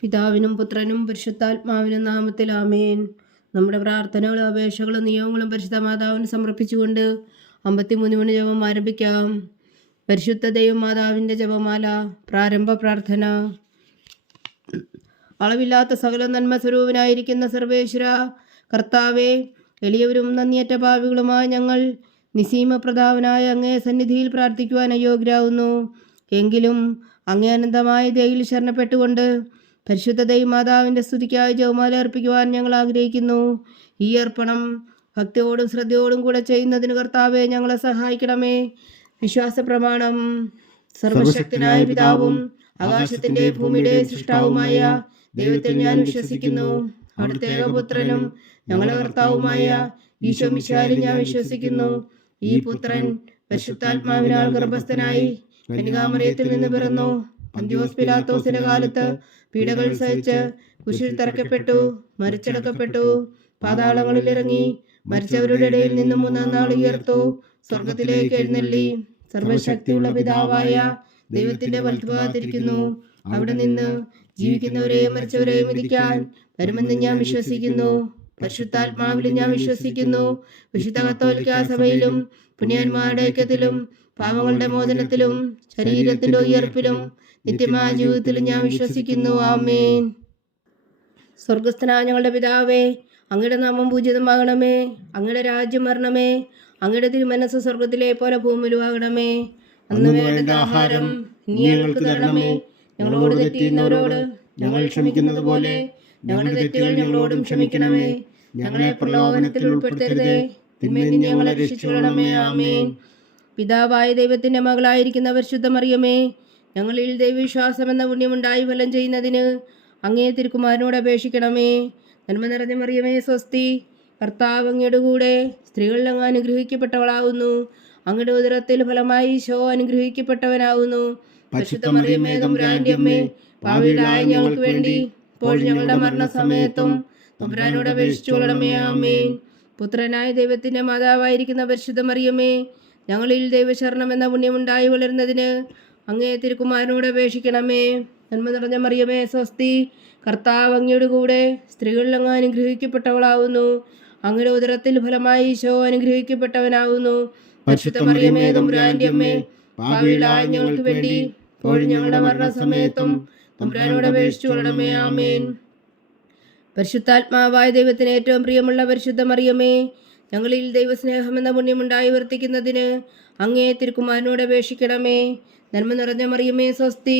പിതാവിനും പുത്രനും പരിശുദ്ധാത്മാവിനും നാമത്തിൽ ആമേൻ. നമ്മുടെ പ്രാർത്ഥനകളും അപേക്ഷകളും നിയമങ്ങളും പരിശുദ്ധ മാതാവിന് സമർപ്പിച്ചുകൊണ്ട് 53 മണി ജപം ആരംഭിക്കാം. പരിശുദ്ധ ദൈവമാതാവിൻ്റെ ജപമാല. പ്രാരംഭ പ്രാർത്ഥന. അളവില്ലാത്ത സകല നന്മ സ്വരൂപനായിരിക്കുന്ന സർവേശ്വര കർത്താവെ, എളിയവരും നന്ദിയറ്റ പാപികളുമായ ഞങ്ങൾ നിസീമ പ്രതാപനായ അങ്ങേ സന്നിധിയിൽ പ്രാർത്ഥിക്കുവാൻ അയോഗ്യരാകുന്നു. എങ്കിലും അങ്ങേ അനന്തമായ ദയയിൽ ശരണപ്പെട്ടുകൊണ്ട് പരിശുദ്ധ ദൈവമാതാവിൻ്റെ സ്തുതിക്കായി ജപമാല അർപ്പിക്കുവാൻ ഞങ്ങൾ ആഗ്രഹിക്കുന്നു. ഈ അർപ്പണം ഭക്തിയോടും ശ്രദ്ധയോടും കൂടെ ചെയ്യുന്നതിന് കർത്താവെ ഞങ്ങളെ സഹായിക്കണമേ. വിശ്വാസ പ്രമാണം. സർവശക്തനായ പിതാവും ആകാശത്തിന്റെ ഭൂമിയുടെ സൃഷ്ടാവുമായ ദൈവത്തിൽ ഞാൻ വിശ്വസിക്കുന്നു. അവിടുത്തെ ഏകപുത്രനും ഞങ്ങളുടെ കർത്താവുമായ ഈശോ മിശിഹായിൽ ഞാൻ വിശ്വസിക്കുന്നു. ഈ പുത്രൻ പരിശുദ്ധാത്മാവിനാൽ ഗർഭസ്ഥനായി കന്യകാമറിയത്തിൽ നിന്ന് പിറന്നു. പന്തിയോസ് പിലാത്തോസിന്റെ കാലത്ത് പീഡകൾ സഹിച്ച് കുരിശിൽ തറയ്ക്കപ്പെട്ടു, മരിച്ചടക്കപ്പെട്ടു, പാതാളങ്ങളിൽ ഇറങ്ങി, മരിച്ചവരുടെ ഇടയിൽ നിന്നും 3-ാം നാൾ ഉയർത്തു, സ്വർഗത്തിലേക്ക് എഴുന്നള്ളി, സർവശക്തിയുള്ള പിതാവായ ദൈവത്തിന്റെ വലത്തുഭാഗത്തിരിക്കുന്നു. അവിടെ നിന്ന് ജീവിക്കുന്നവരെയും മരിച്ചവരെയും വിധിക്കാൻ വരുമെന്ന് ഞാൻ വിശ്വസിക്കുന്നു. പരിശുദ്ധാത്മാവിലും ഞാൻ വിശ്വസിക്കുന്നു. വിശുദ്ധ കത്തോലിക്കാ സഭയിലും പുണ്യന്മാരുടെ ഐക്യത്തിലും പാപങ്ങളുടെ മോചനത്തിലും ശരീരത്തിന്റെ ഉയർപ്പിലും നിത്യമായ ജീവിതത്തിലും ഞാൻ വിശ്വസിക്കുന്നു. ആമേൻ. സ്വർഗസ്ഥനായ ഞങ്ങളുടെ പിതാവേ, അങ്ങയുടെ നാമം പൂജിതമാകണമേ. അങ്ങയുടെ രാജ്യം വരണമേ. അങ്ങയുടെ തിരുമനസ്സ് സ്വർഗത്തിലെ പോലെ ഭൂമിയിലും ആകണമേ. അന്ന് വേണ്ട ആഹാരം നീ ഞങ്ങൾക്ക് തരണമേ. ഞങ്ങളോട് തെറ്റ് ചെയ്യുന്നവരോട് ഞങ്ങൾ ക്ഷമിക്കുന്നത് പോലെ ഞങ്ങളുടെ തെറ്റുകൾ ഞങ്ങളോടും ക്ഷമിക്കണമേ. ഞങ്ങളെ പ്രലോഭനത്തിൽ ഉൾപ്പെടുത്തരുതേ, തിന്മയിൽ നിന്ന് ഞങ്ങളെ രക്ഷിച്ചുകൊള്ളണമേ. ആമേൻ. പിതാവായ ദൈവത്തിന്റെ മകളായിരിക്കുന്ന പരിശുദ്ധ മറിയമേ, ഞങ്ങളിൽ ദൈവവിശ്വാസം എന്ന പുണ്യമുണ്ടായി ഫലം ചെയ്യുന്നതിന് അങ്ങേ തിരുക്കുമാരനോട് അപേക്ഷിക്കണമേ. നന്മ നിറഞ്ഞ മറിയമേ സ്വസ്തി, കർത്താവ് അങ്ങയുടെ കൂടെ സ്ത്രീകളിൽ അങ്ങ് അനുഗ്രഹിക്കപ്പെട്ടവളാകുന്നു. അങ്ങയുടെ ഉദരത്തിൽ ഫലമായി ഈശോ അനുഗ്രഹിക്കപ്പെട്ടവനാകുന്നു. പരിശുദ്ധ മറിയമേ തമ്പുരാന്റെ അമ്മേ, പാപികളായ ഞങ്ങൾക്ക് വേണ്ടി ഇപ്പോൾ ഞങ്ങളുടെ മരണസമയത്തും തമ്പുരാനോട് അപേക്ഷിച്ചുകൊള്ളണമേ. ആമേൻ. പുത്രനായ ദൈവത്തിന്റെ മാതാവായിരിക്കുന്ന പരിശുദ്ധ മറിയമേ, ഞങ്ങളിൽ ദൈവശരണം എന്ന പുണ്യമുണ്ടായി വളരുന്നതിന് അങ്ങേ തിരുക്കുമാരനോട് അപേക്ഷിക്കണമേ. നന്മ നിറഞ്ഞ മറിയമേ സ്വസ്തി, കർത്താവ് അങ്ങയുടെ കൂടെ സ്ത്രീകളിൽ അങ്ങ് അനുഗ്രഹിക്കപ്പെട്ടവളാകുന്നു. അങ്ങയുടെ ഉദരത്തിൽ ഫലമായി ഈശോ അനുഗ്രഹിക്കപ്പെട്ടവനാകുന്നു. പരിശുദ്ധ മറിയമേ തമ്പുരാന്റെ അമ്മേ, പാപികളായ ഞങ്ങൾക്ക് വേണ്ടി ഇപ്പോൾ ഞങ്ങളുടെ മരണസമയത്തും തമ്പുരാനോട് അപേക്ഷിച്ചുകൊള്ളണമേ. ആമേൻ. പരിശുദ്ധാത്മാവായ ദൈവത്തിന് ഏറ്റവും പ്രിയമുള്ള പരിശുദ്ധ മറിയമേ, ഞങ്ങളിൽ ദൈവസ്നേഹം എന്ന പുണ്യമുണ്ടായി വർത്തിക്കുന്നതിന് അങ്ങേ തിരുക്കുമാരനോട് അപേക്ഷിക്കണമേ. നന്മ നിറഞ്ഞ മറിയമേ സ്വസ്തി,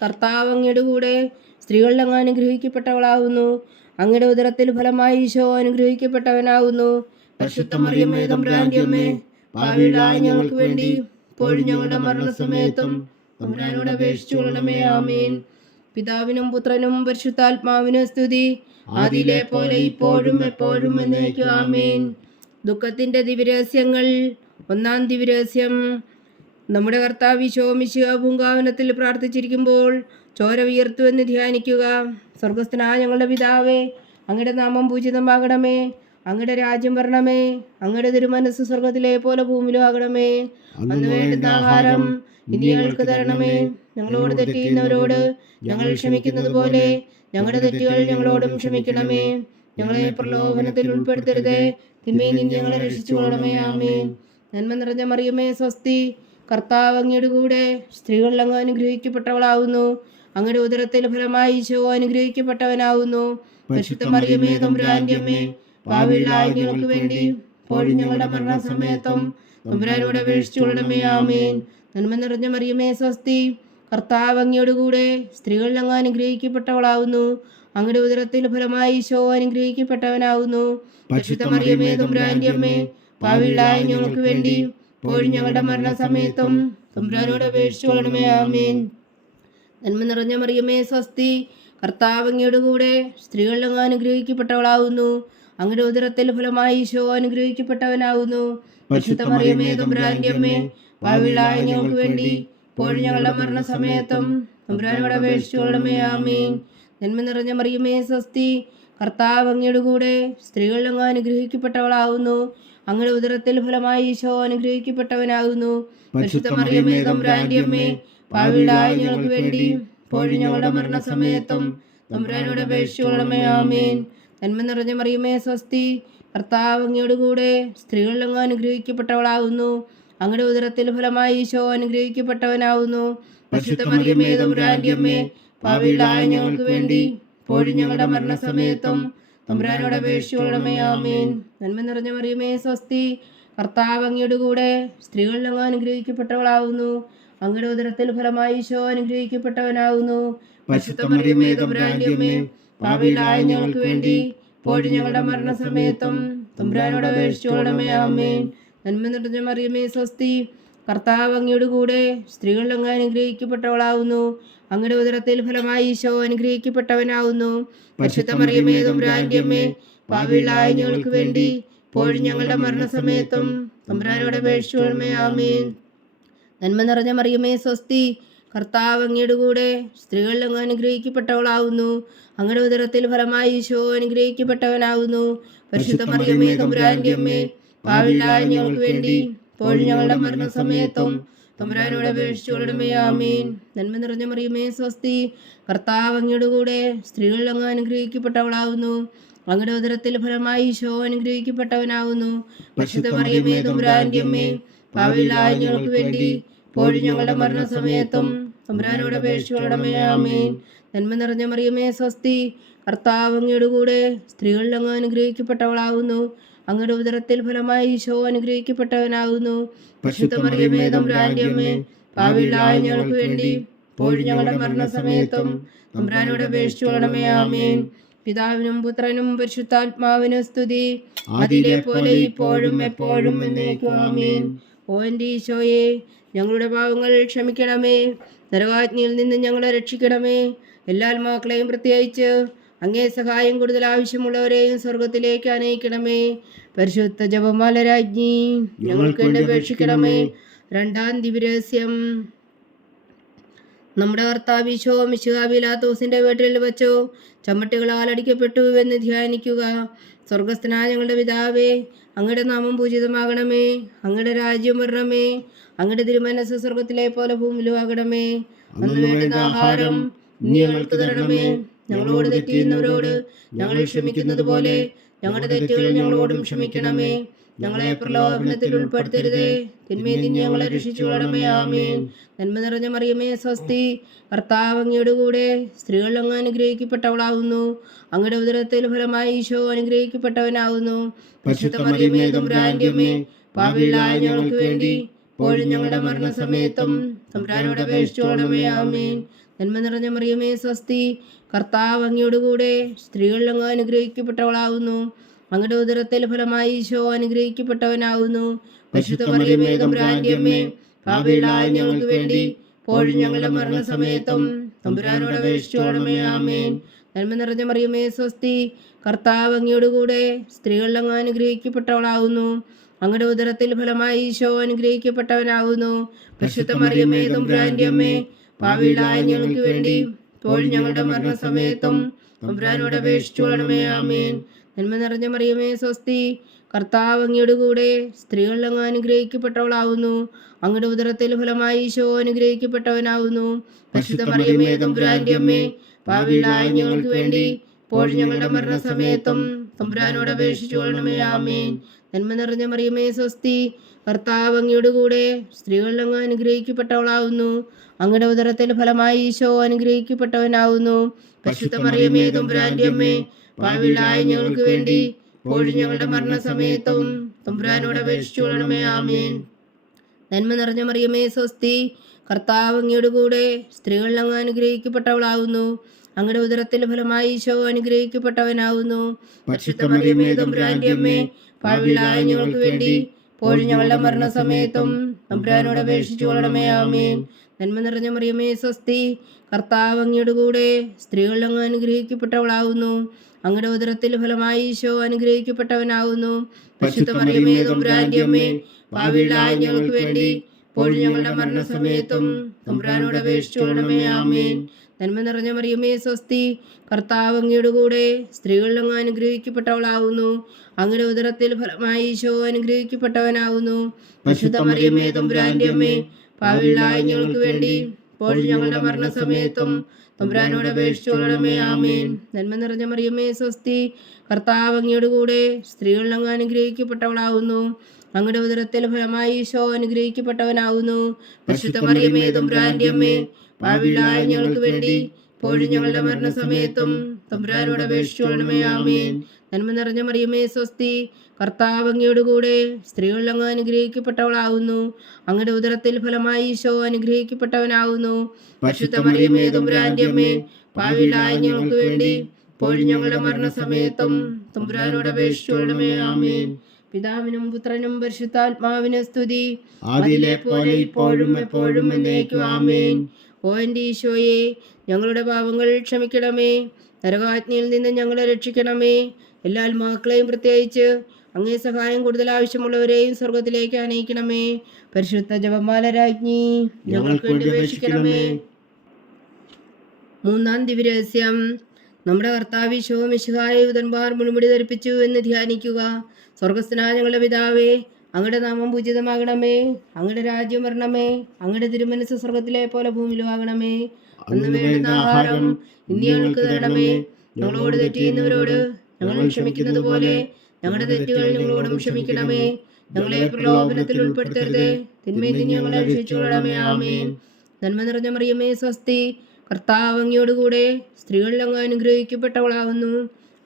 കർത്താവ് അങ്ങയുടെ കൂടെ സ്ത്രീകളിൽ അങ്ങ് അനുഗ്രഹിക്കപ്പെട്ടവളാകുന്നു. അങ്ങയുടെ ഉദരത്തിൽ ഫലമായി ഈശോ അനുഗ്രഹിക്കപ്പെട്ടവനാകുന്നു. പരിശുദ്ധ മറിയമേ തമ്പുരാന്റെ അമ്മേ, പാപികളായ ഞങ്ങൾക്ക് വേണ്ടി ഇപ്പോഴും ഞങ്ങളുടെ മരണസമയത്തും തമ്പുരാനോട് അപേക്ഷിച്ചുകൊള്ളണമേ. ആമേൻ. പിതാവിനും പുത്രനും പരിശുദ്ധാത്മാവിനും സ്തുതി, ആദിയിലെ പോലെ ഇപ്പോഴും എപ്പോഴും എന്നേക്കും. ആമേൻ. ദുഃഖത്തിന്റെ ദിവ്യരഹസ്യങ്ങൾ. 1-ാം ദിവ്യരഹസ്യം. നമ്മുടെ കർത്താവ് ഈശോ മിശിഹാ പൂങ്കാവനത്തിൽ പ്രാർത്ഥിച്ചിരിക്കുമ്പോൾ ചോര വിയർത്തുവെന്ന് ധ്യാനിക്കുക. സ്വർഗസ്ഥനായ ഞങ്ങളുടെ പിതാവേ, അങ്ങയുടെ നാമം പൂജിതമാകണമേ. അങ്ങയുടെ രാജ്യം വരണമേ. അങ്ങയുടെ തിരുമനസ്സ് സ്വർഗത്തിലെ പോലെ ഭൂമിയിലും ആകണമേ. അന്ന് വേണ്ടുന്ന ആഹാരം ഇനി ഞങ്ങൾക്ക് തരണമേ. ഞങ്ങളോട് തെറ്റ് ചെയ്യുന്നവരോട് ഞങ്ങൾ ക്ഷമിക്കുന്നത് പോലെ ഞങ്ങളുടെ തെറ്റുകൾ ഞങ്ങളോടും ക്ഷമിക്കണമേ. ഞങ്ങളെ പ്രലോഭനത്തിൽ ഉൾപ്പെടുത്തരുതേ, തിന്മയിൽ നിന്ന് ഞങ്ങളെ രക്ഷിച്ചുകൊള്ളണമേ. ആമേൻ. നന്മ നിറഞ്ഞ മറിയമേ സ്വസ്തി, കർത്താവ് അങ്ങയുടെ കൂടെ സ്ത്രീകളിൽ അങ്ങ് അനുഗ്രഹിക്കപ്പെട്ടവളാകുന്നു. അങ്ങയുടെ ഉദരത്തിൽ ഫലമായി ഈശോ അനുഗ്രഹിക്കപ്പെട്ടവനാകുന്നു. പരിശുദ്ധ മറിയമേ തമ്പുരാന്റെ അമ്മേ, പാപികളായ ഞങ്ങൾക്ക് വേണ്ടി ഇപ്പോഴും ഞങ്ങളുടെ മരണസമയത്തും തമ്പുരാനോട് അപേക്ഷിച്ചുകൊള്ളണമേ. ആമേൻ. നന്മ നിറഞ്ഞ മറിയമേ സ്വസ്തി, കർത്താവ് അങ്ങയുടെ കൂടെ സ്ത്രീകളിൽ അങ്ങ് അനുഗ്രഹിക്കപ്പെട്ടവളാകുന്നു. അങ്ങയുടെ ഉദരത്തിൽ ഫലമായി ഈശോ അനുഗ്രഹിക്കപ്പെട്ടവനാകുന്നു. പരിശുദ്ധ മറിയമേ തമ്പുരാന്റെ അമ്മേ, പാപികളായ ഞങ്ങൾക്ക് വേണ്ടി ഇപ്പോഴും ഞങ്ങളുടെ മരണസമയത്തും തമ്പുരാനോട് അപേക്ഷിച്ചുകൊള്ളണമേ. ആമേൻ. നന്മ നിറഞ്ഞ മറിയമേ സ്വസ്തി, കർത്താവ് അങ്ങയുടെ കൂടെ സ്ത്രീകളിൽ അങ്ങ് അനുഗ്രഹിക്കപ്പെട്ടവളാകുന്നു. അങ്ങയുടെ ഉദരത്തിൽ ഫലമായി ഈശോ അനുഗ്രഹിക്കപ്പെട്ടവനാകുന്നു. പരിശുദ്ധ മറിയമേ തമ്പുരാന്റെ അമ്മേ, പാപികളായ ഞങ്ങൾക്ക് വേണ്ടി ഇപ്പോഴും ഞങ്ങളുടെ മരണസമയത്തും തമ്പുരാനോട് അപേക്ഷിച്ചുകൊള്ളണമേ. ആമേൻ. നന്മ നിറഞ്ഞ മറിയമേ സ്വസ്തി, കർത്താവ് അങ്ങയുടെ കൂടെ സ്ത്രീകളിൽ അങ്ങ് അനുഗ്രഹിക്കപ്പെട്ടവളാകുന്നു. അങ്ങയുടെ ഉദരത്തിൽ ഫലമായി ഈശോ അനുഗ്രഹിക്കപ്പെട്ടവനാകുന്നു. പരിശുദ്ധ മറിയമേ തമ്പുരാന്റെ അമ്മേ, പാപികളായ ഞങ്ങൾക്ക് വേണ്ടി ഇപ്പോഴും ഞങ്ങളുടെ മരണസമയത്തും തമ്പുരാനോട് അപേക്ഷിച്ചുകൊള്ളണമേ. ആമേൻ. നന്മ നിറഞ്ഞ മറിയമേ സ്വസ്തി, കർത്താവ് അങ്ങയോട് കൂടെ സ്ത്രീകളിൽ അങ്ങ് അനുഗ്രഹിക്കപ്പെട്ടവളാകുന്നു. അങ്ങയുടെ ഉദരത്തിൽ ഫലമായി ഈശോ അനുഗ്രഹിക്കപ്പെട്ടവനാകുന്നു. പരിശുദ്ധ മറിയമേ തമ്പുരാന്റെ അമ്മേ, പാപികളായ ഞങ്ങൾക്ക് വേണ്ടി ഇപ്പോഴും ഞങ്ങളുടെ മരണസമയത്തും തമ്പുരാനോട് അപേക്ഷിച്ചുകൊള്ളണമേ. ആമേൻ. നന്മ നിറഞ്ഞ മറിയമേ സ്വസ്തി, കർത്താവ് അങ്ങയോട് കൂടെ സ്ത്രീകളിൽ അങ്ങ് അനുഗ്രഹിക്കപ്പെട്ടവളാകുന്നു. അങ്ങയുടെ ഉദരത്തിൽ ഫലമായി ഈശോ അനുഗ്രഹിക്കപ്പെട്ടവനാകുന്നു. പരിശുദ്ധ മറിയമേ തമ്പുരാന്റെ അമ്മേ, പാപികളായ ഞങ്ങൾക്ക് വേണ്ടി ഇപ്പോഴും ഞങ്ങളുടെ മരണസമയത്തും തമ്പുരാനോട് അപേക്ഷിച്ചുകൊള്ളണമേ. ആമേൻ. നന്മ നിറഞ്ഞ മറിയമേ സ്വസ്തി, കർത്താവ് അങ്ങയോട് കൂടെ സ്ത്രീകളിൽ അങ്ങ് അനുഗ്രഹിക്കപ്പെട്ടവളാകുന്നു. അങ്ങയുടെ ഉദരത്തിൽ ഫലമായി ഈശോ അനുഗ്രഹിക്കപ്പെട്ടവനാകുന്നു. പരിശുദ്ധ മറിയമേ തമ്പുരാന്റെ അമ്മേ, പാപികളായ ഞങ്ങൾക്ക് വേണ്ടി ഇപ്പോഴും ഞങ്ങളുടെ മരണസമയത്തും തമ്പുരാനോട് അപേക്ഷിച്ചുകൊള്ളണമേ. ആമേൻ. നന്മ നിറഞ്ഞ മറിയമേ സ്വസ്തി, കർത്താവ് അങ്ങയോട് കൂടെ സ്ത്രീകളിൽ അങ്ങ് അനുഗ്രഹിക്കപ്പെട്ടവളാകുന്നു. അങ്ങയുടെ ഉദരത്തിൽ ഫലമായി ഈശോ അനുഗ്രഹിക്കപ്പെട്ടവനാകുന്നു. പരിശുദ്ധ മറിയമേ തമ്പുരാന്റെ അമ്മേ, പാപികളായ ഞങ്ങൾക്ക് വേണ്ടി ഇപ്പോഴും ഞങ്ങളുടെ മരണസമയത്തും തമ്പുരാനോട് അപേക്ഷിച്ചുകൊള്ളണമേ. ആമേൻ. നന്മ നിറഞ്ഞ മറിയമേ സ്വസ്തി, കർത്താവ് അങ്ങയോട് കൂടെ സ്ത്രീകളിൽ അങ്ങ് അനുഗ്രഹിക്കപ്പെട്ടവളാകുന്നു. അങ്ങയുടെ ഉദരത്തിൽ ഫലമായി ഈശോ അനുഗ്രഹിക്കപ്പെട്ടവനാകുന്നു. പരിശുദ്ധ മറിയമേ തമ്പുരാന്റെ അമ്മേ, പാപികളായ ഞങ്ങൾക്ക് വേണ്ടി ഇപ്പോഴും ഞങ്ങളുടെ മരണസമയത്തും തമ്പുരാനോട് അപേക്ഷിച്ചുകൊള്ളണമേ. ആമേൻ. നന്മ നിറഞ്ഞ മറിയമേ സ്വസ്തി, കർത്താവ് അങ്ങയോട് കൂടെ സ്ത്രീകളിൽ അങ്ങ് അനുഗ്രഹിക്കപ്പെട്ടവളാകുന്നു. അങ്ങയുടെ ഉദരത്തിൽ ഫലമായി ഈശോ അനുഗ്രഹിക്കപ്പെട്ടവനാകുന്നു. പരിശുദ്ധ മറിയമേ തമ്പുരാന്റെ അമ്മേ, പാപികളായ ഞങ്ങൾക്ക് വേണ്ടി ഇപ്പോഴും ഞങ്ങളുടെ മരണസമയത്തും തമ്പുരാനോട് അപേക്ഷിച്ചുകൊള്ളണമേ. ആമേൻ. പിതാവിനും പുത്രനും പരിശുദ്ധാത്മാവിനും സ്തുതി, അതിലെ പോലെ ഇപ്പോഴും എപ്പോഴും എന്നേക്കും. ആമേൻ. ഓ എൻ്റെ ഈശോയെ, ഞങ്ങളുടെ പാവങ്ങൾ ക്ഷമിക്കണമേ. നരകാഗ്നിയിൽ നിന്ന് ഞങ്ങളെ രക്ഷിക്കണമേ. എല്ലാ ആത്മാക്കളെയും പ്രത്യേകിച്ച് അങ്ങേ സഹായം കൂടുതൽ ആവശ്യമുള്ളവരെയും സ്വർഗത്തിലേക്ക് അനയിക്കണമേ. പരിശുദ്ധ ജപമാല രാജ്ഞി, ഞങ്ങൾക്ക് വേണ്ടി അപേക്ഷിക്കണമേ. രണ്ടാം ദിവ്യരഹസ്യം. നമ്മുടെ കർത്താവ് ഈശോ മിശിഹാ പീലാത്തോസിന്റെ വീട്ടിൽ വെച്ചോ ചമ്മട്ടികളാൽ അടിക്കപ്പെട്ടു എന്ന് ധ്യാനിക്കുക. സ്വർഗസ്ഥനായ ഞങ്ങളുടെ പിതാവേ, അങ്ങയുടെ നാമം പൂജിതമാകണമേ. അങ്ങയുടെ രാജ്യം വരണമേ. അങ്ങയുടെ തിരുമനസ്സ് സ്വർഗത്തിലെ പോലെ ഭൂമിയിലും ആകണമേ. അന്ന് വേണ്ടുന്ന ആഹാരം ഇനി ഞങ്ങൾക്ക് തരണമേ. ഞങ്ങളോട് തെറ്റ് ചെയ്യുന്നവരോട് ഞങ്ങൾ ക്ഷമിക്കുന്നത് പോലെ ഞങ്ങളുടെ തെറ്റുകൾ ഞങ്ങളോടും ക്ഷമിക്കണമേ. ഞങ്ങളെ പ്രലോഭനത്തിൽ ഉൾപ്പെടുത്തരുതേ, തിന്മയിൽ നിന്ന് ഞങ്ങളെ രക്ഷിച്ചുകൊള്ളണമേ. ആമേൻ. നന്മ നിറഞ്ഞ മറിയമേ സ്വസ്തി, കർത്താവ് അങ്ങയോട് കൂടെ സ്ത്രീകൾ അങ്ങ് അനുഗ്രഹിക്കപ്പെട്ടവളാകുന്നു. അങ്ങയുടെ ഉദരത്തിൽ ഫലമായി ഈശോ അനുഗ്രഹിക്കപ്പെട്ടവനാകുന്നു. പരിശുദ്ധ മറിയമേ തമ്പുരാന്റെ അമ്മേ, പാപികളായ ഞങ്ങൾക്ക് വേണ്ടി ഇപ്പോഴും ഞങ്ങളുടെ മരണസമയത്തും തമ്പുരാനോട് അപേക്ഷിച്ചുകൊള്ളണമേ. ആമേൻ. നന്മ നിറഞ്ഞ മറിയമേ സ്വസ്തി, കർത്താവ് അങ്ങയോട് കൂടെ സ്ത്രീകൾ അങ്ങ് അനുഗ്രഹിക്കപ്പെട്ടവളാകുന്നു. അങ്ങയുടെ ഉദരത്തിൽ ഫലമായി ഈശോ അനുഗ്രഹിക്കപ്പെട്ടവനാകുന്നു. പരിശുദ്ധ മറിയമേ തമ്പുരാന്റെ അമ്മേ, പാപികളായ ഞങ്ങൾക്ക് വേണ്ടി ഇപ്പോഴും ഞങ്ങളുടെ മരണസമയത്തും തമ്പുരാനോട് അപേക്ഷിച്ചുകൊള്ളണമേ. ആമേൻ. നന്മ നിറഞ്ഞ മറിയമേ സ്വസ്തി, കർത്താവ് അങ്ങയോട് കൂടെ സ്ത്രീകൾ അങ്ങ് അനുഗ്രഹിക്കപ്പെട്ടവളാകുന്നു. അങ്ങയുടെ ഉദരത്തിൽ ഫലമായി ഈശോ അനുഗ്രഹിക്കപ്പെട്ടവനാകുന്നു. പരിശുദ്ധ മറിയമേ തമ്പുരാന്റെ അമ്മേ, പാപികളായ ഞങ്ങൾക്ക് വേണ്ടി ഇപ്പോഴും ഞങ്ങളുടെ മരണസമയത്തും തമ്പുരാനോട് അപേക്ഷിച്ചുകൊള്ളണമേ. ആമേൻ. നന്മ നിറഞ്ഞ മറിയമേ സ്വസ്തി, കർത്താവ് അങ്ങയോട് കൂടെ സ്ത്രീകൾ അങ്ങ് അനുഗ്രഹിക്കപ്പെട്ടവളാകുന്നു. അങ്ങയുടെ ഉദരത്തിൽ ഫലമായി ഈശോ അനുഗ്രഹിക്കപ്പെട്ടവനാകുന്നു. പരിശുദ്ധ മറിയമേ തമ്പുരാന്റെ അമ്മേ, പാപികളായ ഞങ്ങൾക്ക് വേണ്ടി ഇപ്പോഴും ഞങ്ങളുടെ മരണസമയത്തും തമ്പുരാനോട് അപേക്ഷിച്ചുകൊള്ളണമേ. ആമേൻ. നന്മ നിറഞ്ഞ മറിയമേ സ്വസ്തി, കർത്താവ് അങ്ങയോട് കൂടെ സ്ത്രീകൾ അങ്ങ് അനുഗ്രഹിക്കപ്പെട്ടവളാകുന്നു. അങ്ങയുടെ ഉദരത്തിൽ ഫലമായി ഈശോ അനുഗ്രഹിക്കപ്പെട്ടവനാകുന്നു. പരിശുദ്ധ മറിയമേ തമ്പുരാന്റെ അമ്മേ, പാപികളായ ഞങ്ങൾക്ക് വേണ്ടി ഇപ്പോഴും ഞങ്ങളുടെ മരണസമയത്തും തമ്പുരാനോട് അപേക്ഷിച്ചുകൊള്ളണമേ. ആമേൻ. നന്മ നിറഞ്ഞ മറിയമേ സ്വസ്തി, കർത്താവ് അങ്ങയോട് കൂടെ സ്ത്രീകൾ അങ്ങ് അനുഗ്രഹിക്കപ്പെട്ടവളാകുന്നു. അങ്ങയുടെ ഉദരത്തിൽ ഫലമായി ഈശോ അനുഗ്രഹിക്കപ്പെട്ടവനാകുന്നു. പരിശുദ്ധ മറിയമേ തമ്പുരാന്റെ അമ്മേ, പാപികളായ ഞങ്ങൾക്ക് വേണ്ടി ഇപ്പോഴും ഞങ്ങളുടെ മരണസമയത്തും തമ്പുരാനോട് അപേക്ഷിച്ചുകൊള്ളണമേ. ആമേൻ. നന്മ നിറഞ്ഞ മറിയമേ സ്വസ്തി, കർത്താവ് അങ്ങയോട് കൂടെ സ്ത്രീകൾ അങ്ങ് അനുഗ്രഹിക്കപ്പെട്ടവളാകുന്നു. അങ്ങയുടെ ഉദരത്തിൽ ഫലമായി ഈശോ അനുഗ്രഹിക്കപ്പെട്ടവനാകുന്നു. പരിശുദ്ധ മറിയമേ തമ്പുരാന്റെ അമ്മേ, പാപികളായ ഞങ്ങൾക്ക് വേണ്ടി ഇപ്പോഴും ഞങ്ങളുടെ മരണസമയത്തും തമ്പുരാനോട് അപേക്ഷിച്ചുകൊള്ളണമേ. ആമേൻ. നന്മ നിറഞ്ഞ മറിയമേ സ്വസ്തി, കർത്താവ് അങ്ങയോട് കൂടെ സ്ത്രീകൾ അങ്ങ് അനുഗ്രഹിക്കപ്പെട്ടവളാകുന്നു. അങ്ങയുടെ ഉദരത്തിൽ ഫലമായി ഈശോ അനുഗ്രഹിക്കപ്പെട്ടവനാകുന്നു. പരിശുദ്ധ മറിയമേ തമ്പുരാന്റെ അമ്മേ, പാപികളായ ഞങ്ങൾക്ക് വേണ്ടി ഇപ്പോഴും ഞങ്ങളുടെ മരണസമയത്തും തമ്പുരാനോട് അപേക്ഷിച്ചുകൊള്ളണമേ. ആമേൻ. നന്മ നിറഞ്ഞ മറിയമേ സ്വസ്തി, കർത്താവ് അങ്ങയോട് കൂടെ സ്ത്രീകളിൽ അങ്ങ് അനുഗ്രഹിക്കപ്പെട്ടവളാവുന്നു. അങ്ങയുടെ ഉദരത്തിൽ ഫലമായി ഈശോ അനുഗ്രഹിക്കപ്പെട്ടവനാവുന്നു. പരിശുദ്ധ മറിയമേ തമ്പുരാന്റെ അമ്മേ, പാപികളായ ഞങ്ങൾക്ക് വേണ്ടി ഇപ്പോഴും ഞങ്ങളുടെ മരണസമയത്തും തമ്പുരാനോട് അപേക്ഷിച്ചുകൊള്ളണമേ. ആമേൻ. നന്മ നിറഞ്ഞ മറിയമേ സ്വസ്തി, കർത്താവ് അങ്ങയോട് കൂടെ സ്ത്രീകളിൽ അങ്ങ് അനുഗ്രഹിക്കപ്പെട്ടവളാവുന്നു. അങ്ങയുടെ ഉദരത്തിൽ ഫലമായി ഈശോ അനുഗ്രഹിക്കപ്പെട്ടവനാവുന്നു. പരിശുദ്ധ മറിയമേ തമ്പുരാന്റെ അമ്മേ, പാപികളായ ഞങ്ങൾക്ക് വേണ്ടി ഇപ്പോഴും ഞങ്ങളുടെ മരണസമയത്തും തമ്പുരാനോട് അപേക്ഷിച്ചുകൊള്ളണമേ. ആമേൻ. പിതാവിനും പുത്രനും പരിശുദ്ധാത്മാവിനും സ്തുതി, അതിലെ പോലെ ഇപ്പോഴും എപ്പോഴും എന്നേക്കും. ആമേൻ. ഓ എൻ്റെ ഈശോയെ, ഞങ്ങളുടെ പാപങ്ങൾ ക്ഷമിക്കണമേ. നരകാഗ്നിയിൽ നിന്ന് ഞങ്ങളെ രക്ഷിക്കണമേ. എല്ലാ ആത്മാക്കളെയും പ്രത്യേകിച്ച് അങ്ങേ സഹായം കൂടുതൽ ആവശ്യമുള്ളവരെയും സ്വർഗത്തിലേക്ക് അനയിക്കണമേ. പരിശുദ്ധ ജപമാല രാജ്ഞി, ഞങ്ങൾക്ക് വേണ്ടി അപേക്ഷിക്കണമേ. മൂന്നാം ദിവ്യരഹസ്യം. നമ്മുടെ കർത്താവ് ഈശോ മിശിഹായ യൂതന്മാർ മുൾമുടി ധരിപ്പിച്ചു എന്ന് ധ്യാനിക്കുക. സ്വർഗസ്ഥനായ ഞങ്ങളുടെ പിതാവേ, അങ്ങയുടെ നാമം പൂജിതമാകണമേ. അങ്ങയുടെ രാജ്യം വരണമേ. അങ്ങയുടെ തിരുമനസ് സ്വർഗത്തിലെ പോലെ ഭൂമിയിലുമാകണമേ. അന്ന് വേണ്ടുന്ന ആഹാരം ഇന്ന് ഞങ്ങൾക്ക് തരണമേ. ഞങ്ങളോട് തെറ്റ് ചെയ്യുന്നവരോട് ഞങ്ങൾ ക്ഷമിക്കുന്നത് പോലെ ഞങ്ങളുടെ തെറ്റുകൾ ഞങ്ങളോടും ക്ഷമിക്കണമേ. ഞങ്ങളെ പ്രലോഭനത്തിൽ ഉൾപ്പെടുത്തരുതേ, തിന്മയിൽ നിന്ന് ഞങ്ങളെ രക്ഷിച്ചുകൊള്ളണമേ. ആമേൻ. നന്മ നിറഞ്ഞ മറിയമേ സ്വസ്തി, കർത്താവ് അങ്ങയോടുകൂടെ സ്ത്രീകളിൽ അങ്ങ് അനുഗ്രഹിക്കപ്പെട്ടവളാവുന്നു.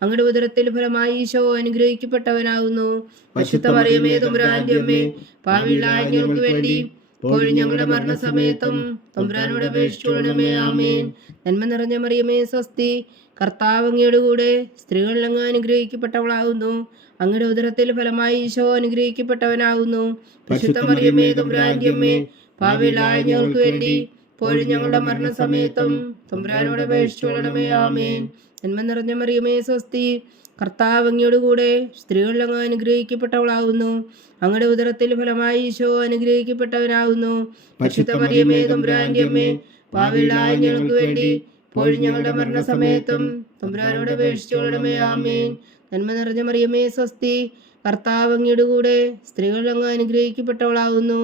അങ്ങയുടെ ഉദരത്തിൽ ഫലമായി ഈശോ അനുഗ്രഹിക്കപ്പെട്ടവനാകുന്നു. പരിശുദ്ധ മറിയമേ തമ്പുരാന്റെ അമ്മേ, പാപികളായ ഞങ്ങൾക്ക് വേണ്ടി ഇപ്പോഴും ഞങ്ങളുടെ മരണസമയത്തും തമ്പുരാനോട് അപേക്ഷിച്ചുകൊള്ളണമേ. ആമേൻ. നന്മ നിറഞ്ഞ മറിയമേ സ്വസ്തി, കർത്താവ് അങ്ങയോടുകൂടെ സ്ത്രീകളിൽ അങ്ങ് അനുഗ്രഹിക്കപ്പെട്ടവളാകുന്നു. അങ്ങയുടെ ഉദരത്തിൽ ഫലമായി ഈശോ അനുഗ്രഹിക്കപ്പെട്ടവനാകുന്നു. പരിശുദ്ധ മറിയമേ തമ്പുരാന്റെ അമ്മേ, പാപികളായ ഞങ്ങൾക്ക് വേണ്ടി ഇപ്പോഴും ഞങ്ങളുടെ മരണസമയത്തും തമ്പുരാനോട് അപേക്ഷിച്ചുകൊള്ളണമേ. ആമേൻ. നന്മ നിറഞ്ഞ മറിയമേ സ്വസ്തി, കർത്താവ് അങ്ങയോടുകൂടെ സ്ത്രീകളിൽ അങ്ങ് അനുഗ്രഹിക്കപ്പെട്ടവളാകുന്നു. അങ്ങയുടെ ഉദരത്തിൽ ഫലമായി ഈശോ അനുഗ്രഹിക്കപ്പെട്ടവനാകുന്നു. പരിശുദ്ധ മറിയമേ തമ്പുരാന്റെ അമ്മേ, പാപികളായ ഞങ്ങൾക്ക് വേണ്ടി ഇപ്പോഴും ഞങ്ങളുടെ മരണസമയത്തും തമ്പുരാനോട് അപേക്ഷിച്ചുകൊള്ളണമേ. ആമേൻ. നന്മ നിറഞ്ഞ മറിയമേ സ്വസ്തി, കർത്താവ് അങ്ങയോടുകൂടെ സ്ത്രീകളിൽ അങ്ങ് അനുഗ്രഹിക്കപ്പെട്ടവളാകുന്നു.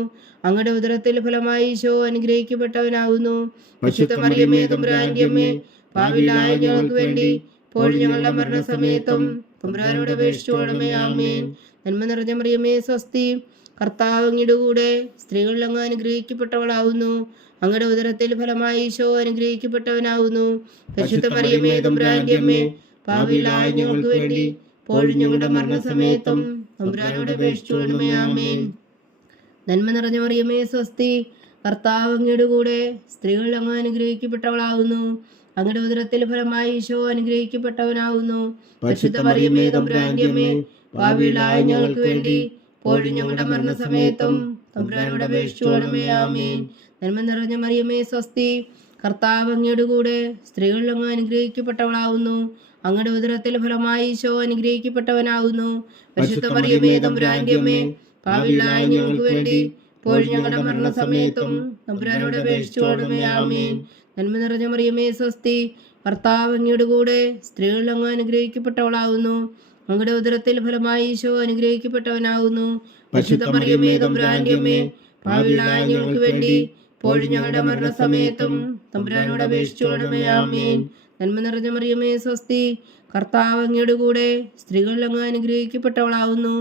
അങ്ങയുടെ ഉദരത്തിൽ ഫലമായി ഈശോ അനുഗ്രഹിക്കപ്പെട്ടവനാകുന്നു. പരിശുദ്ധ മറിയമേ തമ്പുരാന്റെ അമ്മേ, പാപികളായ ഞങ്ങൾക്ക് വേണ്ടി ഇപ്പോഴും ഞങ്ങളുടെ മരണസമയത്തും തമ്പുരാനോട് അപേക്ഷിച്ചുകൊള്ളണമേ. ആമേൻ. നന്മ നിറഞ്ഞ മറിയമേ സ്വസ്തി, കർത്താവ് അങ്ങയോടുകൂടെ സ്ത്രീകളിൽ അങ്ങ് അനുഗ്രഹിക്കപ്പെട്ടവളാകുന്നു. അങ്ങയുടെ ഉദരത്തിൽ ഫലമായി ഈശോ അനുഗ്രഹിക്കപ്പെട്ടവനാകുന്നു. പരിശുദ്ധ മറിയമേ തമ്പുരാന്റെ അമ്മേ, പാപികളായ ഞങ്ങൾക്ക് വേണ്ടി ഇപ്പോഴും ഞങ്ങളുടെ മരണസമയത്തും തമ്പുരാനോട് അപേക്ഷിച്ചുകൊള്ളണമേ. ആമേൻ. നന്മ നിറഞ്ഞ മറിയമേ സ്വസ്തി, കർത്താവ് അങ്ങയോടുകൂടെ സ്ത്രീകളിൽ അങ്ങ് അനുഗ്രഹിക്കപ്പെട്ടവളാകുന്നു. അങ്ങയുടെ ഉദരത്തിൽ ഫലമായി ഈശോ അനുഗ്രഹിക്കപ്പെട്ടവനാകുന്നു. പരിശുദ്ധ മറിയമേ തമ്പുരാന്റെ അമ്മേ, പാപികളായ ഞങ്ങൾക്ക് വേണ്ടി ഇപ്പോഴും ഞങ്ങളുടെ മരണസമയത്തും തമ്പുരാനോട് അപേക്ഷിച്ചുകൊള്ളണമേ. ആമേൻ. നന്മ നിറഞ്ഞ മറിയമേ സ്വസ്തി, കർത്താവ് അങ്ങയോടുകൂടെ സ്ത്രീകളിൽ അങ്ങ് അനുഗ്രഹിക്കപ്പെട്ടവളാകുന്നു. അങ്ങയുടെ ഉദരത്തിൽ ഫലമായി ഈശോ അനുഗ്രഹിക്കപ്പെട്ടവനാകുന്നു. പരിശുദ്ധ മറിയമേ തമ്പുരാന്റെ അമ്മേ, പാപികളായ ഞങ്ങൾക്ക് വേണ്ടി ഇപ്പോഴും ഞങ്ങളുടെ മരണസമയത്തും തമ്പുരാനോട് അപേക്ഷിച്ചുകൊള്ളണമേ. ആമേൻ. നന്മ നിറഞ്ഞ മറിയമേ സ്വസ്തി, കർത്താവ് അങ്ങയോടുകൂടെ സ്ത്രീകളിൽ അങ്ങ് അനുഗ്രഹിക്കപ്പെട്ടവളാകുന്നു. അങ്ങയുടെ ഉദരത്തിൽ ഫലമായി ഈശോ അനുഗ്രഹിക്കപ്പെട്ടവനാകുന്നു. പരിശുദ്ധ മറിയമേ തമ്പുരാന്റെ അമ്മേ, പാപികളായ ഞങ്ങൾക്ക് വേണ്ടി ഇപ്പോഴും ഞങ്ങളുടെ മരണസമയത്തും തമ്പുരാനോട് അപേക്ഷിച്ചുകൊള്ളണമേ. ആമേൻ. നന്മ നിറഞ്ഞ മറിയമേ സ്വസ്തി, കർത്താവ് അങ്ങയോടുകൂടെ സ്ത്രീകളിൽ അങ്ങ് അനുഗ്രഹിക്കപ്പെട്ടവളാകുന്നു.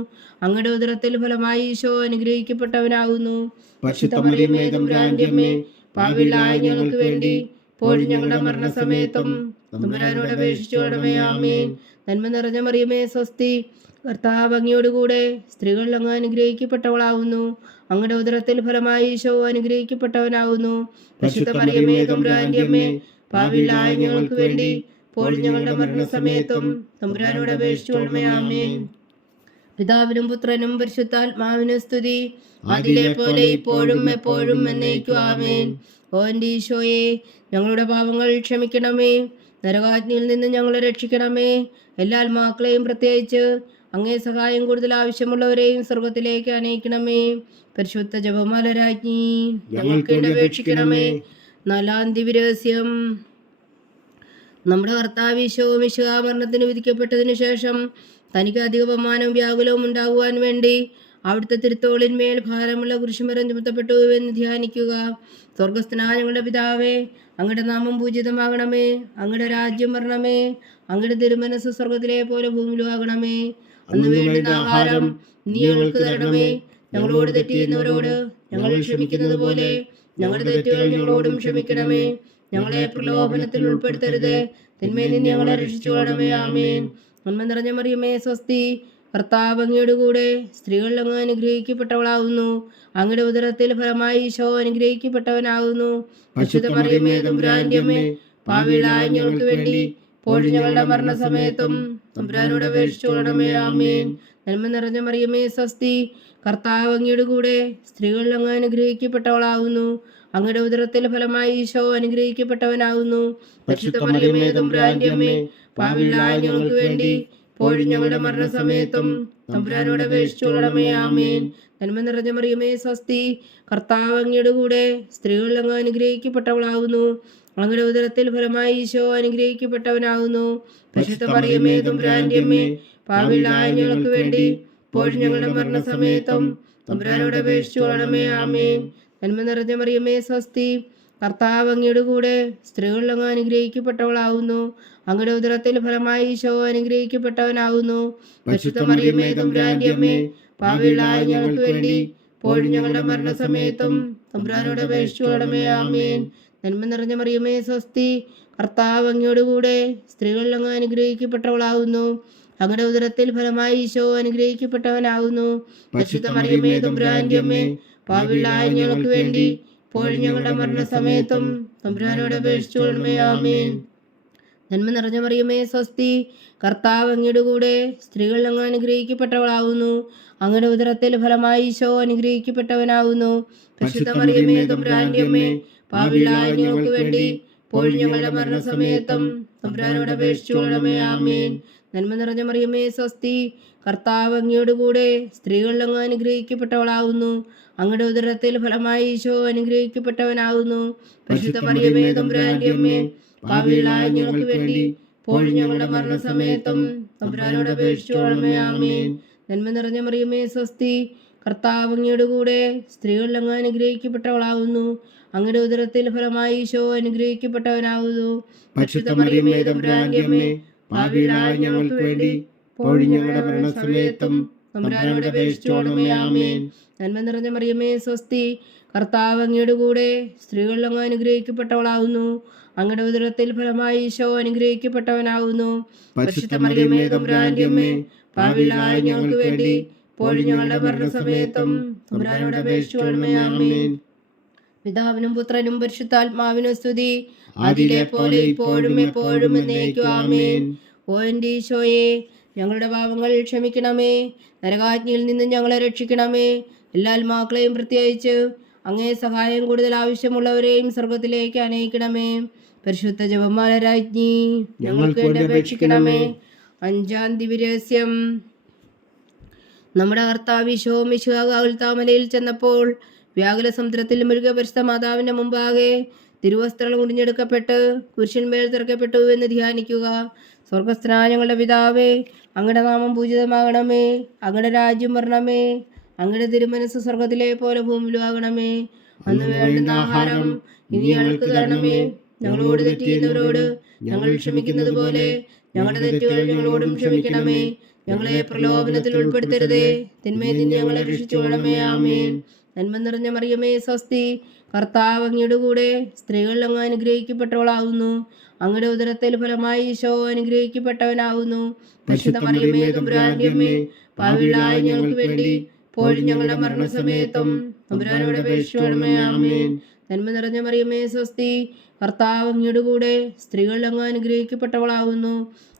അങ്ങയുടെ ഉദരത്തിൽ ഫലമായി ഈശോ അനുഗ്രഹിക്കപ്പെട്ടവനാകുന്നു. പരിശുദ്ധ മറിയമേ തമ്പുരാന്റെ അമ്മേ, പാപികളായ ഞങ്ങൾക്ക് വേണ്ടി ഇപ്പോഴും ഞങ്ങളുടെ മരണസമയത്തും തമ്പുരാനോട് അപേക്ഷിച്ചുകൊള്ളണമേ. ആമേൻ. നന്മ നിറഞ്ഞ മറിയമേ സ്വസ്തി, കർത്താവ് അങ്ങയോടുകൂടെ സ്ത്രീകളിൽ അങ്ങ് അനുഗ്രഹിക്കപ്പെട്ടവളാകുന്നു. അങ്ങയുടെ ഉദരത്തിൽ ഫലമായി ഈശോ അനുഗ്രഹിക്കപ്പെട്ടവനാകുന്നു. പരിശുദ്ധ മറിയമേ തമ്പുരാന്റെ അമ്മേ, പാപികളായ ഞങ്ങൾക്ക് വേണ്ടി ഇപ്പോഴും ഞങ്ങളുടെ മരണസമയത്തും തമ്പുരാനോട് അപേക്ഷിച്ചുകൊള്ളണമേ. ആമേൻ. പിതാവിനും പുത്രനും പരിശുദ്ധാത്മാവിനും സ്തുതി, അതിലെ പോലെ ഇപ്പോഴും എപ്പോഴും എന്നേക്കും. ആമേൻ. ഓ എൻ്റെ ഈശോയെ, ഞങ്ങളുടെ പാപങ്ങൾ ക്ഷമിക്കണമേ. നരകാഗ്നിയിൽ നിന്ന് ഞങ്ങളെ രക്ഷിക്കണമേ. എല്ലാ ആത്മാക്കളെയും പ്രത്യേകിച്ച് അങ്ങേ സഹായം കൂടുതൽ ആവശ്യമുള്ളവരെയും സ്വർഗത്തിലേക്ക് അനയിക്കണമേ. പരിശുദ്ധ ജപമാല രാജ്ഞി, ഞങ്ങൾക്ക് വേണ്ടി അപേക്ഷിക്കണമേ. നാലാം ദിവ്യരഹസ്യം. നമ്മുടെ കർത്താവ് ഈശോ മിശിഹാ മരണത്തിന് വിധിക്കപ്പെട്ടതിനു ശേഷം തനിക്ക് അധിക ബഹുമാനവും വ്യാകുലവും ഉണ്ടാകുവാൻ വേണ്ടി അവിടുത്തെ തിരുത്തോളിന്മേൽ ഭാരമുള്ള കുരിശുമരം ചുമത്തപ്പെട്ടു എന്ന് ധ്യാനിക്കുക. സ്വർഗസ്ഥനായ ഞങ്ങളുടെ പിതാവേ, അങ്ങയുടെ നാമം പൂജിതമാകണമേ. അങ്ങയുടെ രാജ്യം വരണമേ. അങ്ങയുടെ തിരുമനസ് സ്വർഗത്തിലെ പോലെ ഭൂമിയിലും ആകണമേ. അന്ന് വേണ്ടുന്ന ആഹാരം നീ ഞങ്ങൾക്ക് തരണമേ. ഞങ്ങളോട് തെറ്റ് ചെയ്യുന്നവരോട് ഞങ്ങൾ ക്ഷമിക്കുന്നത് പോലെ ഞങ്ങളുടെ തെറ്റുകൾ ഞങ്ങളോടും ക്ഷമിക്കണമേ. ഞങ്ങളെ പ്രലോഭനത്തിൽ ഉൾപ്പെടുത്തരുത്, തിന്മയിൽ നിന്ന് ഞങ്ങളെ രക്ഷിച്ചുകൊള്ളണമേ. ആമേൻ. നന്മ നിറഞ്ഞ മറിയമേ, സ്വസ്തി, കർത്താവ് അങ്ങയുടെ കൂടെ സ്ത്രീകൾ അങ്ങ് അനുഗ്രഹിക്കപ്പെട്ടവളാകുന്നു. അങ്ങയുടെ ഉദരത്തിൽ ഫലമായി ഈശോ അനുഗ്രഹിക്കപ്പെട്ടവനാകുന്നു. പരിശുദ്ധ മറിയമേ, തമ്പുരാന്റെ അമ്മേ, പാപികളായ ഞങ്ങൾക്ക് വേണ്ടി ഇപ്പോഴും ഞങ്ങളുടെ മരണസമയത്തും തമ്പുരാനോട് അപേക്ഷിച്ചുകൊള്ളണമേ. ആമേൻ. നന്മ നിറഞ്ഞ മറിയമേ, സ്വസ്തി, കർത്താവ് അങ്ങയുടെ കൂടെ സ്ത്രീകൾ അങ്ങ് അനുഗ്രഹിക്കപ്പെട്ടവളാകുന്നു. അങ്ങയുടെ ഉദരത്തിൽ ഫലമായി ഈശോ അനുഗ്രഹിക്കപ്പെട്ടവനാകുന്നു. പരിശുദ്ധ മറിയമേ, തമ്പുരാന്റെ അമ്മേ, പാപികളായ ഞങ്ങൾക്ക് വേണ്ടി ഇപ്പോഴും ഞങ്ങളുടെ മരണസമയത്തും തമ്പുരാനോട് അപേക്ഷിച്ചുകൊള്ളണമേ. ആമേൻ. നന്മ നിറഞ്ഞ മറിയമേ, സ്വസ്തി, കർത്താവ് അങ്ങയുടെ കൂടെ സ്ത്രീകൾ അങ്ങ് അനുഗ്രഹിക്കപ്പെട്ടവളാകുന്നു. അങ്ങയുടെ ഉദരത്തിൽ ഫലമായി ഈശോ അനുഗ്രഹിക്കപ്പെട്ടവനാകുന്നു. പരിശുദ്ധ മറിയമേ, തമ്പുരാന്റെ അമ്മേ, പാപികളായ ഞങ്ങൾക്ക് വേണ്ടി ഇപ്പോഴും ഞങ്ങളുടെ മരണസമയത്തും തമ്പുരാനോട് അപേക്ഷിച്ചുകൊള്ളണമേ. ആമേൻ. നന്മ നിറഞ്ഞ മറിയമേ, സ്വസ്തി, കർത്താവ് അങ്ങയുടെ കൂടെ സ്ത്രീകൾ അങ്ങ് അനുഗ്രഹിക്കപ്പെട്ടവളാകുന്നു. അങ്ങയുടെ ഉദരത്തിൽ ഫലമായി ഈശോ അനുഗ്രഹിക്കപ്പെട്ടവനാകുന്നു. പരിശുദ്ധ മറിയമേ, തമ്പുരാന്റെ അമ്മേ, പാപികളായ ഞങ്ങൾക്ക് വേണ്ടി ഇപ്പോഴും ഞങ്ങളുടെ മരണസമയത്തും തമ്പുരാനോട് അപേക്ഷിച്ചുകൊള്ളണമേ. ആമേൻ. നന്മ നിറഞ്ഞ മറിയമേ, സ്വസ്തി, കർത്താവ് അങ്ങയുടെ കൂടെ സ്ത്രീകൾ അങ്ങ് അനുഗ്രഹിക്കപ്പെട്ടവളാകുന്നു. അങ്ങയുടെ ഉദരത്തിൽ ഫലമായി ഈശോ അനുഗ്രഹിക്കപ്പെട്ടവനാകുന്നു. പരിശുദ്ധ മറിയമേ, തമ്പുരാന്റെ അമ്മേ, പാപികളായ ഞങ്ങൾക്ക് വേണ്ടി ഇപ്പോഴും ഞങ്ങളുടെ മരണസമയത്തും തമ്പുരാനോട് അപേക്ഷിച്ചുകൊള്ളണമേ. ആമേൻ. നന്മ നിറഞ്ഞ മറിയമേ, സ്വസ്തി, കർത്താവ് അങ്ങയുടെ കൂടെ സ്ത്രീകൾ അങ്ങ് അനുഗ്രഹിക്കപ്പെട്ടവളാകുന്നു. അങ്ങയുടെ ഉദരത്തിൽ ഫലമായി ഈശോ അനുഗ്രഹിക്കപ്പെട്ടവനാകുന്നു. പരിശുദ്ധ മറിയമേ, തമ്പുരാന്റെ അമ്മേ, പാപികളായ ഞങ്ങൾക്ക് വേണ്ടി ഇപ്പോഴും ഞങ്ങളുടെ മരണസമയത്തും തമ്പുരാനോട് അപേക്ഷിച്ചുകൊള്ളണമേ. ആമേൻ. നന്മ നിറഞ്ഞ മറിയമേ, സ്വസ്തി, കർത്താവ് അങ്ങയുടെ കൂടെ സ്ത്രീകൾ അങ്ങ് അനുഗ്രഹിക്കപ്പെട്ടവളാകുന്നു. അങ്ങയുടെ ഉദരത്തിൽ ഫലമായി ഈശോ അനുഗ്രഹിക്കപ്പെട്ടവനാകുന്നു. പരിശുദ്ധ മറിയമേ, തമ്പുരാന്റെ അമ്മേ, പാപികളായ ഞങ്ങൾക്ക് വേണ്ടി ഇപ്പോഴും ഞങ്ങളുടെ മരണസമയത്തും തമ്പുരാനോട് അപേക്ഷിച്ചുകൊള്ളണമേ. ആമേൻ. നന്മ നിറഞ്ഞ മറിയമേ, സ്വസ്തി, കർത്താവ് അങ്ങയുടെ കൂടെ സ്ത്രീകൾ അങ്ങ് അനുഗ്രഹിക്കപ്പെട്ടവളാകുന്നു. അങ്ങയുടെ ഉദരത്തിൽ ഫലമായി ഈശോ അനുഗ്രഹിക്കപ്പെട്ടവനാകുന്നു. പരിശുദ്ധ മറിയമേ, തമ്പുരാന്റെ അമ്മേ, പാപികളായ ഞങ്ങൾക്ക് വേണ്ടി ഇപ്പോഴും ഞങ്ങളുടെ മരണസമയത്തും തമ്പുരാനോട് അപേക്ഷിച്ചുകൊള്ളണമേ. ആമേൻ. നന്മ നിറഞ്ഞ മറിയമേ, സ്വസ്തി, കർത്താവ് അങ്ങയുടെ കൂടെ സ്ത്രീകൾ അങ്ങ് അനുഗ്രഹിക്കപ്പെട്ടവളാകുന്നു. അങ്ങയുടെ ഉദരത്തിൽ ഫലമായി ഈശോ അനുഗ്രഹിക്കപ്പെട്ടവനാകുന്നു. പരിശുദ്ധ മറിയമേ, തമ്പുരാന്റെ അമ്മേ, പാപികളായ ഞങ്ങൾക്ക് വേണ്ടി ഇപ്പോഴും ഞങ്ങളുടെ മരണസമയത്തും തമ്പുരാനോട് അപേക്ഷിച്ചുകൊള്ളണമേ. ആമേൻ. പിതാവിനും പുത്രനും പരിശുദ്ധാത്മാവിനും സ്തുതി, അതിലെ പോലെ ഇപ്പോഴും എപ്പോഴും എന്നേക്കും. ആമേൻ. ഓ എൻ്റെ ഈശോയെ, ഞങ്ങളുടെ പാപങ്ങൾ ക്ഷമിക്കണമേ. നരകാജ്ഞയിൽ നിന്ന് ഞങ്ങളെ രക്ഷിക്കണമേ. എല്ലാ ആത്മാക്കളെയും പ്രത്യേകിച്ച് അങ്ങേ സഹായം കൂടുതൽ ആവശ്യമുള്ളവരെയും സ്വർഗത്തിലേക്ക് അനയിക്കണമേ. പരിശുദ്ധ ജപമാല രാജ്ഞി, ഞങ്ങൾക്ക് വേണ്ടി അപേക്ഷിക്കണമേ. അഞ്ചാം ദിവ്യരഹസ്യം. നമ്മുടെ കർത്താവ് ഈശോ മിശിഹാ ഗാഗുൽത്താമലയിൽ ചെന്നപ്പോൾ വ്യാകുല സമുദ്രത്തിൽ മുഴുകിയ പരിശുദ്ധ മാതാവിന്റെ മുമ്പാകെ തിരുവസ്ത്രം കുടിഞ്ഞെടുക്കപ്പെട്ട് കുരിശന്മേൽ തിറക്കപ്പെട്ടു എന്ന് ധ്യാനിക്കുക. സ്വർഗസ്ഥനായ ഞങ്ങളുടെ പിതാവേ, അങ്ങയുടെ നാമം പൂജിതമാകണമേ. അങ്ങയുടെ രാജ്യം വരണമേ. അങ്ങയുടെ തിരുമനസ് സ്വർഗത്തിലെ പോലെ ഭൂമിയിലും ആകണമേ. അന്ന് വേണ്ടുന്ന ആഹാരം ഇനി ഞങ്ങൾക്ക് തരണമേ. ഞങ്ങളോട് തെറ്റ് ചെയ്യുന്നവരോട് ഞങ്ങൾ ക്ഷമിക്കുന്നത് പോലെ ഞങ്ങളുടെ തെറ്റുകൾ ഞങ്ങളോടും ക്ഷമിക്കണമേ. ഞങ്ങളെ പ്രലോഭനത്തിൽ ഉൾപ്പെടുത്തരുതേ, തിന്മയിൽ നിന്ന് ഞങ്ങളെ രക്ഷിച്ചുകൊള്ളണമേ. ആമേൻ. നന്മ നിറഞ്ഞ മറിയമേ, സ്വസ്തി, കർത്താവ് അങ്ങയുടെ കൂടെ സ്ത്രീകൾ അങ്ങ് അനുഗ്രഹിക്കപ്പെട്ടവളാകുന്നു. അങ്ങയുടെ ഉദരത്തിൽ ഫലമായി ഈശോ അനുഗ്രഹിക്കപ്പെട്ടവനാകുന്നു. പരിശുദ്ധ മറിയമേ, തമ്പുരാന്റെ അമ്മേ, പാപികളായ ഞങ്ങൾക്ക് വേണ്ടി ഇപ്പോഴും ഞങ്ങളുടെ മരണസമയത്തും തമ്പുരാനോട് അപേക്ഷിച്ചുകൊള്ളണമേ. ആമേൻ. നന്മ നിറഞ്ഞ മറിയമേ, സ്വസ്തി, കർത്താവ് അങ്ങയുടെ കൂടെ സ്ത്രീകൾ അങ്ങ് അനുഗ്രഹിക്കപ്പെട്ടവളാകുന്നു.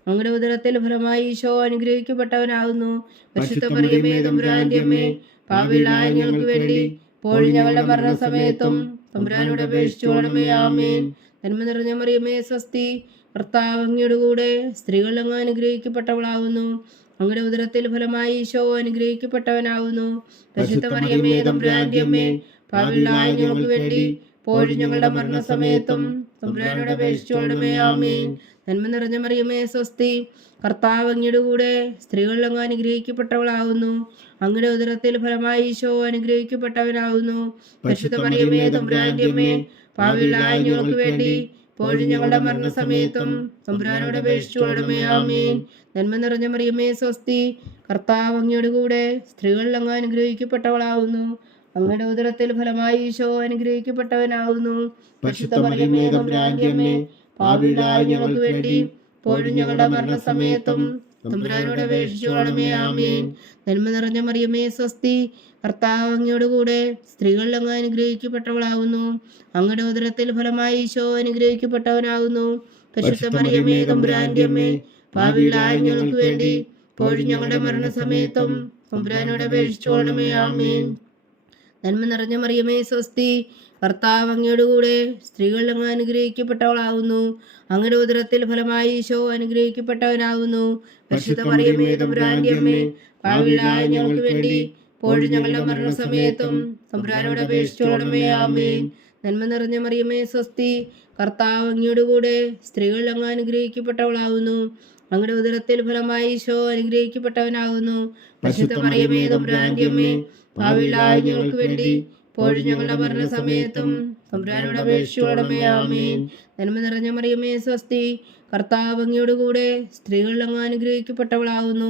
അങ്ങയുടെ ഉദരത്തിൽ ഫലമായി ഈശോ അനുഗ്രഹിക്കപ്പെട്ടവനാകുന്നു. പരിശുദ്ധ മറിയമേ, തമ്പുരാന്റെ അമ്മേ, പാപികളായ ഞങ്ങൾക്ക് വേണ്ടി ഇപ്പോഴും ഞങ്ങളുടെ മരണസമയത്തും തമ്പുരാനോട് അപേക്ഷിച്ചുകൊള്ളണമേ. ആമേൻ. നന്മ നിറഞ്ഞ മറിയമേ, സ്വസ്തി, കർത്താവ് അങ്ങയുടെ കൂടെ സ്ത്രീകൾ അങ്ങ് അനുഗ്രഹിക്കപ്പെട്ടവളാകുന്നു. അങ്ങയുടെ ഉദരത്തിൽ ഫലമായി ഈശോ അനുഗ്രഹിക്കപ്പെട്ടവനാകുന്നു. പരിശുദ്ധ മറിയമേ, തമ്പുരാന്റെ അമ്മേ, പാപികളായ ഞങ്ങൾക്ക് വേണ്ടി ഇപ്പോഴും ഞങ്ങളുടെ മരണസമയത്തും തമ്പുരാനോട് അപേക്ഷിച്ചുകൊള്ളണമേ. ആമേൻ. നന്മ നിറഞ്ഞ മറിയമേ സ്വസ്തി, കർത്താവ് അങ്ങയുടെ കൂടെ സ്ത്രീകളിൽ അങ്ങ് അനുഗ്രഹിക്കപ്പെട്ടവളാകുന്നു. അങ്ങയുടെ ഉദരത്തിൽ ഫലമായി ഈശോ അനുഗ്രഹിക്കപ്പെട്ടവനാകുന്നു. പരിശുദ്ധ മറിയമേ തമ്പുരാന്റെ അമ്മേ, പാപികളായ ഞങ്ങൾക്ക് വേണ്ടി ഇപ്പോഴും ഞങ്ങളുടെ മരണസമയത്തും തമ്പുരാനോട് അപേക്ഷിച്ചുകൊള്ളണമേ. ആമേൻ. നന്മ നിറഞ്ഞ മറിയമേ സ്വസ്തി, കർത്താവ് അങ്ങയുടെ കൂടെ സ്ത്രീകളിൽ അങ്ങ് അനുഗ്രഹിക്കപ്പെട്ടവളാകുന്നു. അങ്ങയുടെ ഉദരത്തിൽ ഫലമായി ഈശോ അനുഗ്രഹിക്കപ്പെട്ടവനാകുന്നു. പരിശുദ്ധ മറിയമേ തമ്പുരാന്റെ അമ്മേ, പാപികളായ ഞങ്ങൾക്ക് വേണ്ടി ഇപ്പോഴും ഞങ്ങളുടെ മരണസമയത്തും തമ്പുരാനോട് അപേക്ഷിച്ചുകൊള്ളണമേ. ആമേൻ. നന്മ നിറഞ്ഞ മറിയമേ സ്വസ്തി, കർത്താവ് അങ്ങയുടെ കൂടെ സ്ത്രീകളിൽ അങ്ങ് അനുഗ്രഹിക്കപ്പെട്ടവളാകുന്നു. അങ്ങയുടെ ഉദരത്തിൽ ഫലമായി ഈശോ അനുഗ്രഹിക്കപ്പെട്ടവനാകുന്നു. പരിശുദ്ധ മറിയമേ തമ്പുരാന്റെ അമ്മേ, പാപികളായ ഞങ്ങൾക്ക് വേണ്ടി ഇപ്പോഴും ഞങ്ങളുടെ മരണസമയത്തും തമ്പുരാനോട് അപേക്ഷിച്ചുകൊള്ളണമേ. ആമേൻ. നന്മ നിറഞ്ഞ മറിയമേ സ്വസ്തി, കർത്താവ് അങ്ങയുടെ കൂടെ സ്ത്രീകളിൽ അങ്ങ് അനുഗ്രഹിക്കപ്പെട്ടവളാകുന്നു. അങ്ങയുടെ ഉദരത്തിൽ ഫലമായി ഈശോ അനുഗ്രഹിക്കപ്പെട്ടവനാകുന്നു. പരിശുദ്ധ മറിയമേ തമ്പുരാന്റെ അമ്മേ, പാപികളായ ഞങ്ങൾക്ക് വേണ്ടി ഇപ്പോഴും ഞങ്ങളുടെ മരണസമയത്തും തമ്പുരാനോട് അപേക്ഷിച്ചുകൊള്ളണമേ. ആമേൻ. നന്മ നിറഞ്ഞ മറിയമേ സ്വസ്തി, കർത്താവ് അങ്ങയുടെ കൂടെ സ്ത്രീകളിൽ അങ്ങ് അനുഗ്രഹിക്കപ്പെട്ടവളാകുന്നു. അങ്ങയുടെ ഉദരത്തിൽ ഫലമായി ഈശോ അനുഗ്രഹിക്കപ്പെട്ടവനാകുന്നു. പരിശുദ്ധ മറിയമേ തമ്പുരാന്റെ അമ്മേ, പാപികളായ ഞങ്ങൾക്ക് വേണ്ടി ഇപ്പോഴും ഞങ്ങളുടെ മരണസമയത്തും തമ്പുരാനോട് അപേക്ഷിച്ചുകൊള്ളണമേ. ആമേൻ. നന്മ നിറഞ്ഞ മറിയമേ സ്വസ്തി, കർത്താവ് അങ്ങയുടെ കൂടെ സ്ത്രീകളിൽ അങ്ങ് അനുഗ്രഹിക്കപ്പെട്ടവളാകുന്നു.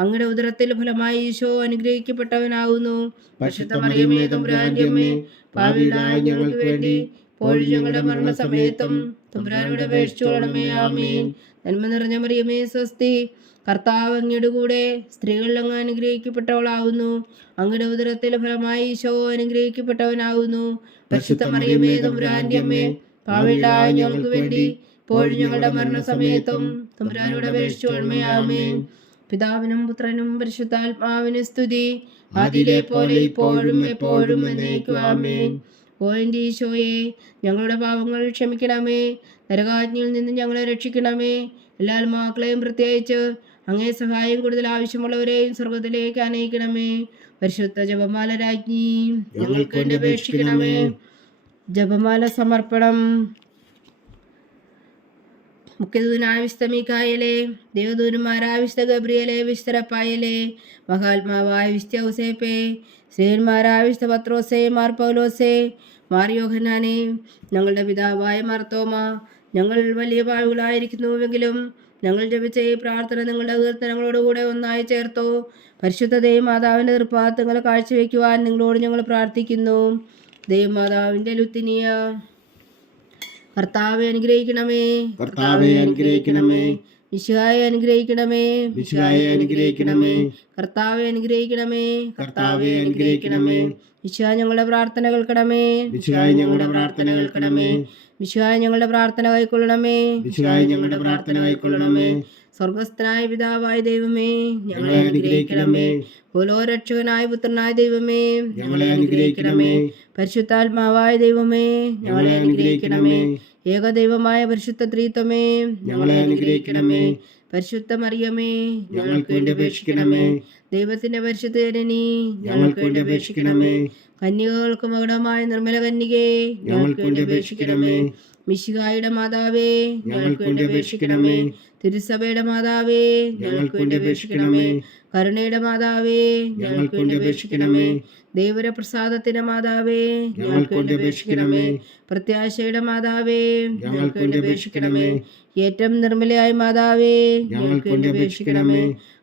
അങ്ങയുടെ ഉദരത്തിൽ ഫലമായി ഈശോ അനുഗ്രഹിക്കപ്പെട്ടവനാകുന്നു. പരിശുദ്ധ മറിയമേ തമ്പുരാന്റെ അമ്മേ, പാപികളായ ഞങ്ങൾക്ക് വേണ്ടി ഇപ്പോഴും ഞങ്ങളുടെ മരണസമയത്തും തമ്പുരാനോട് അപേക്ഷിച്ചുകൊള്ളണമേ. ആമേൻ. നന്മ നിറഞ്ഞ മറിയമേ സ്വസ്തി, കർത്താവ് അങ്ങയുടെ കൂടെ സ്ത്രീകളിൽ അങ്ങ് അനുഗ്രഹിക്കപ്പെട്ടവളാകുന്നു. അങ്ങയുടെ ഉദരത്തിൽ ഫലമായി ഈശോ അനുഗ്രഹിക്കപ്പെട്ടവനാകുന്നു. പരിശുദ്ധ മറിയമേ തമ്പുരാന്റെ അമ്മേ, പാപികളായ ഞങ്ങൾക്ക് വേണ്ടി ഇപ്പോഴും ഞങ്ങളുടെ മരണസമയത്തും തമ്പുരാനോട് അപേക്ഷിച്ചുകൊള്ളണമേ. ആമേൻ. പിതാവിനും പുത്രനും പരിശുദ്ധാത്മാവിന് സ്തുതി, ആദിയിലെ പോലെ ഇപ്പോഴും എപ്പോഴും എന്നേക്കും. ആമേൻ. ഓ എൻ്റെ ഈശോയെ, ഞങ്ങളുടെ പാപങ്ങൾ ക്ഷമിക്കണമേ. നരകാജ്ഞയിൽ നിന്ന് ഞങ്ങളെ രക്ഷിക്കണമേ. എല്ലാ ആത്മാക്കളെയും പ്രത്യേകിച്ച് അങ്ങേ സഹായം കൂടുതൽ ആവശ്യമുള്ളവരെയും സ്വർഗത്തിലേക്ക് അനയിക്കണമേ. പരിശുദ്ധ ജപമാല രാജ്ഞി, ഞങ്ങൾക്ക് വേണ്ടി അപേക്ഷിക്കണമേ. ജപമാല സമർപ്പണം. മുഖ്യദൂതനായ വിശുദ്ധ മീഖായേലേ, ദേവദൂതന്മാരായ വിശുദ്ധ ഗബ്രിയേലേ, വിശുദ്ധ റഫായേലേ, മഹാത്മാവായ വിശുദ്ധ ഔസേപ്പേ, ശ്രീയന്മാരായ വിശുദ്ധ പത്രോസേ, മാർ പൗലോസേ, മാർ യോഹന്നാനേ, ഞങ്ങളുടെ പിതാവായ മാർത്തോമ, ഞങ്ങൾ വലിയ പാപികളായിരിക്കുന്നുവെങ്കിലും ഞങ്ങൾ ജപിച്ച ഈ പ്രാർത്ഥന നിങ്ങളുടെ കീർത്തനങ്ങളോടുകൂടെ ഒന്നായി ചേർത്തോ. പരിശുദ്ധ ദൈവമാതാവിൻ്റെ തൃപ്പാദങ്ങൾ കാഴ്ചവെക്കുവാൻ നിങ്ങളോട് ഞങ്ങൾ പ്രാർത്ഥിക്കുന്നു. ദൈവമാതാവിൻ്റെ ലുത്തിനിയ, കർത്താവെ അനുഗ്രഹിക്കണമേ. കർത്താവെ അനുഗ്രഹിക്കണമേ. മിശിഹായെ അനുഗ്രഹിക്കണമേ. മിശിഹായെ അനുഗ്രഹിക്കണമേ. കർത്താവെ അനുഗ്രഹിക്കണമേ. കർത്താവെ അനുഗ്രഹിക്കണമേ. മിശിഹാ ഞങ്ങളുടെ പ്രാർത്ഥന കേൾക്കണമേ. മിശിഹായെ ഞങ്ങളുടെ പ്രാർത്ഥന കേൾക്കണമേ. മിശിഹായെ ഞങ്ങളുടെ പ്രാർത്ഥന കൈക്കൊള്ളണമേ. മിശിഹായെ ഞങ്ങളുടെ പ്രാർത്ഥന കൈക്കൊള്ളണമേ. സ്വർഗസ്ഥനായ പിതാവായ ദൈവമേ, ഞങ്ങളെ അനുഗ്രഹിക്കണമേ. ഭൂലോകരക്ഷകനായ പുത്രനായ ദൈവമേ, ഞങ്ങളെ അനുഗ്രഹിക്കണമേ. പരിശുദ്ധാത്മാവായ ദൈവമേ, ഞങ്ങളെ അനുഗ്രഹിക്കണമേ. ഏകദൈവമായ പരിശുദ്ധ ത്രിത്വമേ, ഞങ്ങളെ അനുഗ്രഹിക്കണമേ. പരിശുദ്ധ മറിയമേ, ഞങ്ങൾക്ക് വേണ്ടി അപേക്ഷിക്കണമേ. ദൈവത്തിന്റെ പരിശുദ്ധ ജനനി, ഞങ്ങൾക്ക് വേണ്ടി അപേക്ഷിക്കണമേ. കന്യകൾക്ക് മകുടമായ നിർമ്മല കന്യകേ, ഞങ്ങൾക്ക് വേണ്ടി അപേക്ഷിക്കണമേ. മിശിഹായുടെ മാതാവേ, ഞങ്ങൾക്ക് വേണ്ടി അപേക്ഷിക്കണമേ. തിരുസഭയുടെ മാതാവേ, ഞങ്ങൾക്ക് വേണ്ടി അപേക്ഷിക്കണമേ. കരുണയുടെ മാതാവേ, ഞങ്ങൾക്ക് വേണ്ടി അപേക്ഷിക്കണമേ. ദൈവപ്രസാദത്തിന്റെ മാതാവേ, ഞങ്ങൾക്ക് വേണ്ടി അപേക്ഷിക്കണമേ. പ്രത്യാശയുടെ മാതാവേ, ഞങ്ങൾക്ക് വേണ്ടി അപേക്ഷിക്കണമേ. ഏറ്റവും നിർമ്മലയായ മാതാവേ, ഞങ്ങൾക്ക് വേണ്ടി അപേക്ഷിക്കണമേ.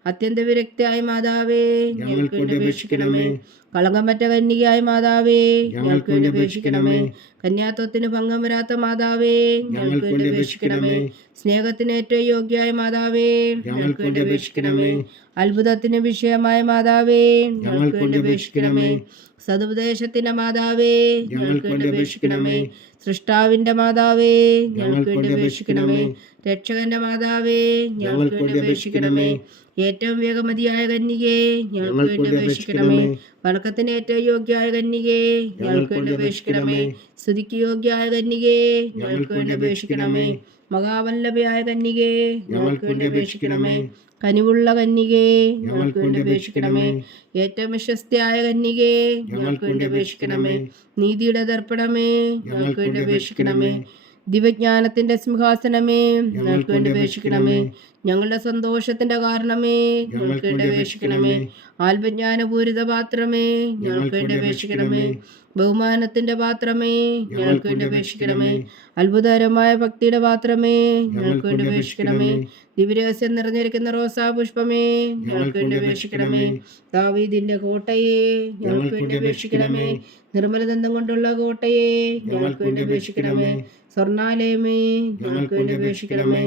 അത്യന്ത വിരക്തിയായ മാതാവേ, ഞങ്ങൾക്ക് വേണ്ടി അപേക്ഷിക്കണമേ. കളങ്കമറ്റ കന്യകയായ മാതാവേ, ഞങ്ങൾക്ക് വേണ്ടി അപേക്ഷിക്കണമേ. കന്യാത്വത്തിന് ഭംഗം വരാത്ത മാതാവേ, ഞങ്ങൾക്ക് വേണ്ടി അപേക്ഷിക്കണമേ. സ്നേഹത്തിന് ഏറ്റവും യോഗ്യയായ മാതാവേ, ഞങ്ങൾക്ക് വേണ്ടി അപേക്ഷിക്കണമേ. അത്ഭുതത്തിന് വിഷയമായ മാതാവേ, ഞങ്ങൾക്ക് വേണ്ടി അപേക്ഷിക്കണമേ. സതുപദേശത്തിന്റെ മാതാവേ, ഞങ്ങൾക്ക് വേണ്ടി അപേക്ഷിക്കണമേ. സൃഷ്ടാവിന്റെ മാതാവേ, ഞങ്ങൾക്ക് വേണ്ടി അപേക്ഷിക്കണമേ. രക്ഷകന്റെ മാതാവേ, ഞങ്ങൾക്ക് വേണ്ടി അപേക്ഷിക്കണമേ. ഏറ്റവും വേഗമതിയായ കന്യകേ, ഞങ്ങൾക്ക് വേണ്ടി അപേക്ഷിക്കണമേ. വണക്കത്തിന് ഏറ്റവും യോഗ്യയായ കന്യകേ, ഞങ്ങൾക്ക് വേണ്ടി അപേക്ഷിക്കണമേ. സ്തുതിക്ക് യോഗ്യയായ കന്യകേ, ഞങ്ങൾക്ക് വേണ്ടി അപേക്ഷിക്കണമേ. മഹാവല്ലഭയായ കന്യകേ, ഞങ്ങൾക്ക് വേണ്ടി അപേക്ഷിക്കണമേ. കനിവുള്ള കന്യകേ, ഞങ്ങൾക്ക് വേണ്ടി അപേക്ഷിക്കണമേ. ഏറ്റവും വിശ്വസ്തയായ കന്യകേ, ഞങ്ങൾക്ക് വേണ്ടി അപേക്ഷിക്കണമേ. നീതിയുടെ ദർപ്പണമേ, ഞങ്ങൾക്ക് വേണ്ടി അപേക്ഷിക്കണമേ. ദിവ്യജ്ഞാനത്തിന്റെ സിംഹാസനമേ, ഞങ്ങൾക്ക് വേണ്ടി അപേക്ഷിക്കണമേ. ഞങ്ങളുടെ സന്തോഷത്തിന്റെ കാരണമേ, ഞങ്ങൾക്ക് വേണ്ടി അപേക്ഷിക്കണമേ. ആത്മജ്ഞാനപൂരിത പാത്രമേ, ഞങ്ങൾക്ക് വേണ്ടി അപേക്ഷിക്കണമേ. ബഹുമാനത്തിന്റെ പാത്രമേ, ഞങ്ങൾക്ക് വേണ്ടി അപേക്ഷിക്കണമേ. അത്ഭുതകരമായ ഭക്തിയുടെ പാത്രമേ, ഞങ്ങൾക്ക് വേണ്ടി അപേക്ഷിക്കണമേ. ദിവ്യരഹസ്യം നിറഞ്ഞിരിക്കുന്ന റോസാ പുഷ്പമേ, ഞങ്ങൾക്ക് വേണ്ടി അപേക്ഷിക്കണമേ. ദാവീദിന്റെ കോട്ടയെ, ഞങ്ങൾക്ക് വേണ്ടി അപേക്ഷിക്കണമേ. നിർമ്മലദന്തം കൊണ്ടുള്ള കോട്ടയെ, ഞങ്ങൾക്ക് വേണ്ടി അപേക്ഷിക്കണമേ. സ്വർണാലയമേ, ഞങ്ങൾക്ക് വേണ്ടി അപേക്ഷിക്കണമേ.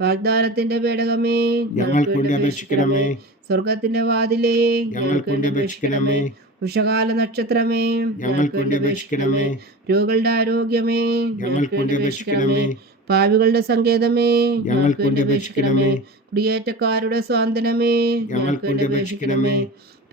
വാഗ്ദാനത്തിന്റെ പേടകമേ, ഞങ്ങൾക്ക് വേണ്ടി അപേക്ഷിക്കണമേ. സ്വർഗത്തിന്റെ വാതിലേ, ഞങ്ങൾക്ക് വേണ്ടി അപേക്ഷിക്കണമേ. ഉഷകാല നക്ഷത്രമേ, ഞങ്ങൾക്ക് വേണ്ടി അപേക്ഷിക്കണമേ. രോഗികളുടെ ആരോഗ്യമേ, ഞങ്ങൾക്ക് വേണ്ടി അപേക്ഷിക്കണമേ. പാപികളുടെ സങ്കേതമേ, ഞങ്ങൾക്ക് വേണ്ടി അപേക്ഷിക്കണമേ. കുടിയേറ്റക്കാരുടെ സ്വാതന്ത്ര്യമേ, ഞങ്ങൾക്ക് വേണ്ടി അപേക്ഷിക്കണമേ.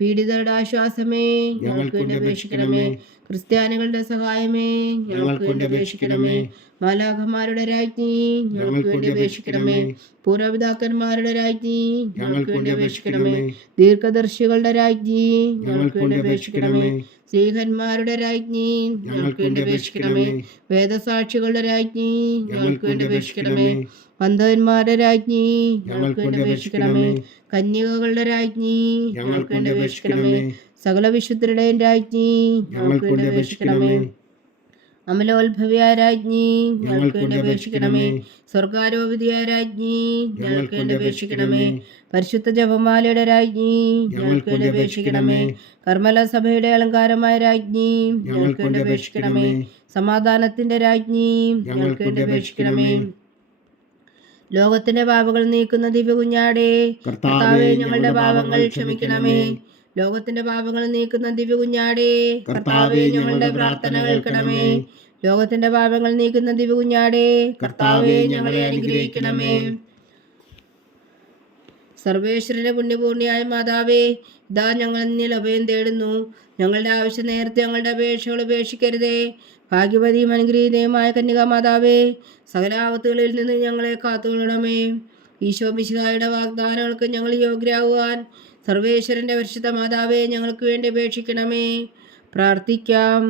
പീഡിതരുടെ ആശ്വാസമേ, ഞങ്ങൾക്ക് വേണ്ടി അപേക്ഷിക്കണമേ. ക്രിസ്ത്യാനികളുടെ സഹായമേ, ഞങ്ങൾക്ക് വേണ്ടി അപേക്ഷിക്കണമേ. മാലാഖമാരുടെ രാജ്ഞി, ഞങ്ങൾക്ക് വേണ്ടി അപേക്ഷിക്കണമേ. പൂർവപിതാക്കന്മാരുടെ രാജ്ഞി, ഞങ്ങൾക്ക് വേണ്ടി അപേക്ഷിക്കണമേ. ദീർഘദർശികളുടെ രാജ്ഞി, ഞങ്ങൾക്ക് വേണ്ടി അപേക്ഷിക്കണമേ. സ്ത്രീഹന്മാരുടെ രാജ്ഞി, ഞങ്ങൾക്ക് വേണ്ടി അപേക്ഷിക്കണമേ. വേദസാക്ഷികളുടെ രാജ്ഞി, ഞങ്ങൾക്ക് വേണ്ടി അപേക്ഷിക്കണമേ. അന്ധന്മാരുടെ രാജ്ഞി, ഞങ്ങൾക്ക് വേണ്ടി അപേക്ഷിക്കണമേ. കന്യകകളുടെ രാജ്ഞി, ഞങ്ങൾക്ക് വേണ്ടി അപേക്ഷിക്കണമേ. സകല വിശുദ്ധരുടെയും രാജ്ഞി, ഞങ്ങൾക്ക് വേണ്ടി അപേക്ഷിക്കണമേ. അമലോത്ഭവിയായ രാജ്ഞി, ഞങ്ങൾക്ക് വേണ്ടി അപേക്ഷിക്കണമേ. സ്വർഗാരോപിതയായ രാജ്ഞി, ഞങ്ങൾക്ക് വേണ്ടി അപേക്ഷിക്കണമേ. പരിശുദ്ധ ജപമാലയുടെ രാജ്ഞി, ഞങ്ങൾക്ക് വേണ്ടി അപേക്ഷിക്കണമേ. കർമ്മല സഭയുടെ അലങ്കാരമായ രാജ്ഞി, ഞങ്ങൾക്ക് വേണ്ടി അപേക്ഷിക്കണമേ. സമാധാനത്തിന്റെ രാജ്ഞി, ഞങ്ങൾക്ക് വേണ്ടി അപേക്ഷിക്കണമേ. ലോകത്തിന്റെ പാപങ്ങൾ നീക്കുന്ന ദിവ്യ കുഞ്ഞാടേ, കർത്താവേ ഞങ്ങളുടെ പാപങ്ങൾ ക്ഷമിക്കണമേ. ലോകത്തിന്റെ പാപങ്ങൾ നീക്കുന്ന ദിവ്യ കുഞ്ഞാടേ, കർത്താവേ ഞങ്ങളുടെ പ്രാർത്ഥന കേൾക്കണമേ. ലോകത്തിന്റെ പാപങ്ങൾ നീക്കുന്ന ദിവ്യ കുഞ്ഞാടേ, കർത്താവേ ഞങ്ങളെ അനുഗ്രഹിക്കണമേ. സർവേശ്വരന്റെ പുണ്യപൂർണിയായ മാതാവേ, ഇതാ ഞങ്ങൾ നിന്നിൽ അഭയം തേടുന്നു. ഞങ്ങളുടെ ആവശ്യം നേരത്തെ ഞങ്ങളുടെ അപേക്ഷകൾ ഉപേക്ഷിക്കരുതേ. ഭാഗ്യവതിയും അനുഗ്രഹീതയുമായ കന്യകാ മാതാവേ, സകല ആപത്തുകളിൽ നിന്ന് ഞങ്ങളെ കാത്തുകൊള്ളണമേ. ഈശോ മിശിഹായുടെ വാഗ്ദാനങ്ങൾക്ക് ഞങ്ങൾ യോഗ്യരാകുവാൻ സർവേശ്വരന്റെ പരിശുദ്ധ മാതാവേ, ഞങ്ങൾക്ക് വേണ്ടി അപേക്ഷിക്കണമേ. പ്രാർത്ഥിക്കാം.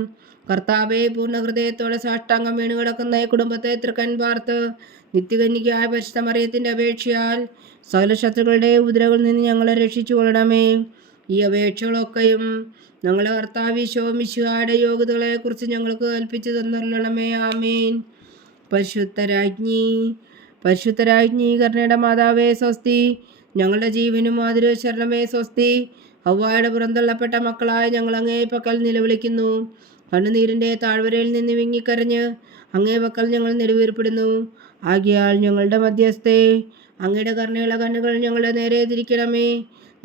കർത്താവേ, പൂർണ്ണ ഹൃദയത്തോടെ സാഷ്ടാംഗം വീണുകിടക്കുന്ന ഈ കുടുംബത്തെ തൃക്കൺ പാർത്ത് നിത്യകന്യകയായ പരിശുദ്ധ മറിയത്തിന്റെ അപേക്ഷയാൽ സകല ശത്രുക്കളുടെ ഉപദ്രവങ്ങളിൽ നിന്ന് ഞങ്ങളെ രക്ഷിച്ചു കൊള്ളണമേ. ഈ അപേക്ഷകളൊക്കെയും ഞങ്ങളെ കർത്താവ് ഈശോ മിശിഹായുടെ യോഗ്യതകളെക്കുറിച്ച് ഞങ്ങൾക്ക് കൽപ്പിച്ചു തന്നുള്ളണമേ. ആമേൻ. പരിശുദ്ധരാജ്ഞി കരുണയുടെ മാതാവേ സ്വസ്തി. ഞങ്ങളുടെ ജീവനും മാതിരി ശരണമേ സ്വസ്തി. ഹവ്വായുടെ പുറന്തള്ളപ്പെട്ട മക്കളായ ഞങ്ങൾ അങ്ങേ പക്കൽ നിലവിളിക്കുന്നു. കണ്ണുനീരിൻ്റെ താഴ്വരയിൽ നിന്ന് വിങ്ങിക്കരഞ്ഞ് അങ്ങേ പക്കൽ ഞങ്ങൾ നെടുവീർപ്പെടുന്നു. ആകയാൽ ഞങ്ങളുടെ മധ്യസ്ഥേ, അങ്ങയുടെ കരുണയുള്ള കണ്ണുകൾ ഞങ്ങളുടെ നേരെ തിരിക്കണമേ.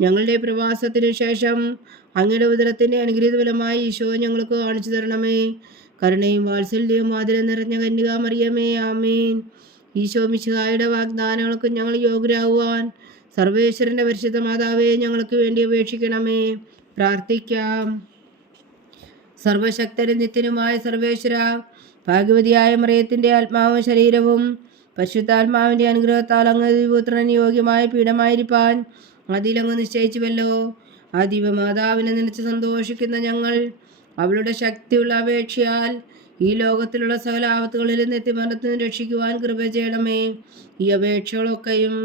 ഞങ്ങളുടെ പ്രവാസത്തിനു ശേഷം അങ്ങയുടെ ഉദരത്തിൻ്റെ അനുഗ്രഹീത ഫലമായി ഈശോ ഞങ്ങൾക്ക് കാണിച്ചു തരണമേ. കരുണയും വാത്സല്യവും ആദരം നിറഞ്ഞ കന്യകാ മറിയമേ, ആമേൻ. ഈശോ മിശിഹായുടെ വാഗ്ദാനങ്ങൾക്ക് ഞങ്ങൾ യോഗ്യരാകുവാൻ സർവേശ്വരന്റെ പരിശുദ്ധ മാതാവേ, ഞങ്ങൾക്ക് വേണ്ടി അപേക്ഷിക്കണമേ. പ്രാർത്ഥിക്കാം. സർവശക്തനും നിത്യനുമായ സർവേശ്വര, ഭാഗ്യവതിയായ മറിയത്തിന്റെ ആത്മാവും ശരീരവും പരിശുദ്ധാത്മാവിന്റെ അനുഗ്രഹത്താൽ അങ്ങ് പുത്രന് യോഗ്യമായ പീഠമായിരിക്കാൻ അതിലങ്ങ് നിശ്ചയിച്ചുവല്ലോ. ആ ദിവ്യമാതാവിനെ നനച്ച് സന്തോഷിക്കുന്ന ഞങ്ങൾ അവളുടെ ശക്തിയുള്ള അപേക്ഷയാൽ ഈ ലോകത്തിലുള്ള സകല ആപത്തുകളിലും നിത്യമരണത്തിന് രക്ഷിക്കുവാൻ കൃപ ചെയ്യണമേ. ഈ അപേക്ഷകളൊക്കെയും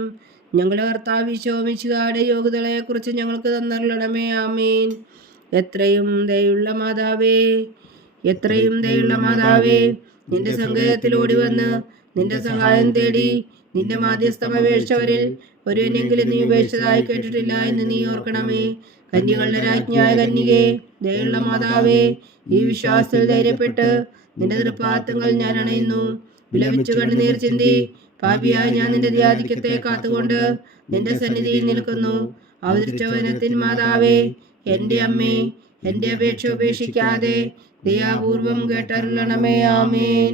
ഞങ്ങളുടെ കർത്താവ് ഈശോ മിശിഹായുടെ യോഗ്യതകളെക്കുറിച്ച് ഞങ്ങൾക്ക് തന്നരുളണമേ. ആമേൻ. എത്രയും ദയുള്ള മാതാവേ, നിന്റെ സങ്കേതത്തിൽ ഓടി വന്ന് നിന്റെ സഹായം തേടി നിന്റെ മാധ്യസ്ഥം അപേക്ഷിച്ചവരിൽ ഒരുവനെങ്കിലും നീ ഉപേക്ഷിച്ചതായി കേട്ടിട്ടില്ല എന്ന് നീ ഓർക്കണമേ. കന്യകളുടെ രാജ്ഞിയായ കന്യകേ, ദയുള്ള മാതാവേ, ഈ വിശ്വാസത്തിൽ ധൈര്യപ്പെട്ട് നിന്റെ തൃപ്പാദങ്ങൾ ഞാൻ അണയുന്നു. വിലപിച്ചു കണ്ണുനീർ ചിന്തി പാപിയായി ഞാൻ നിന്റെ ധ്യാധിക്യത്തെ കാത്തുകൊണ്ട് നിന്റെ സന്നിധിയിൽ നിൽക്കുന്നു. അവതരിച്ച വചനത്തിൻ മാതാവേ, എൻ്റെ അമ്മേ, എൻ്റെ അപേക്ഷ ഉപേക്ഷിക്കാതെ ദയാപൂർവം കേട്ടരുളണമേ. ആമേൻ.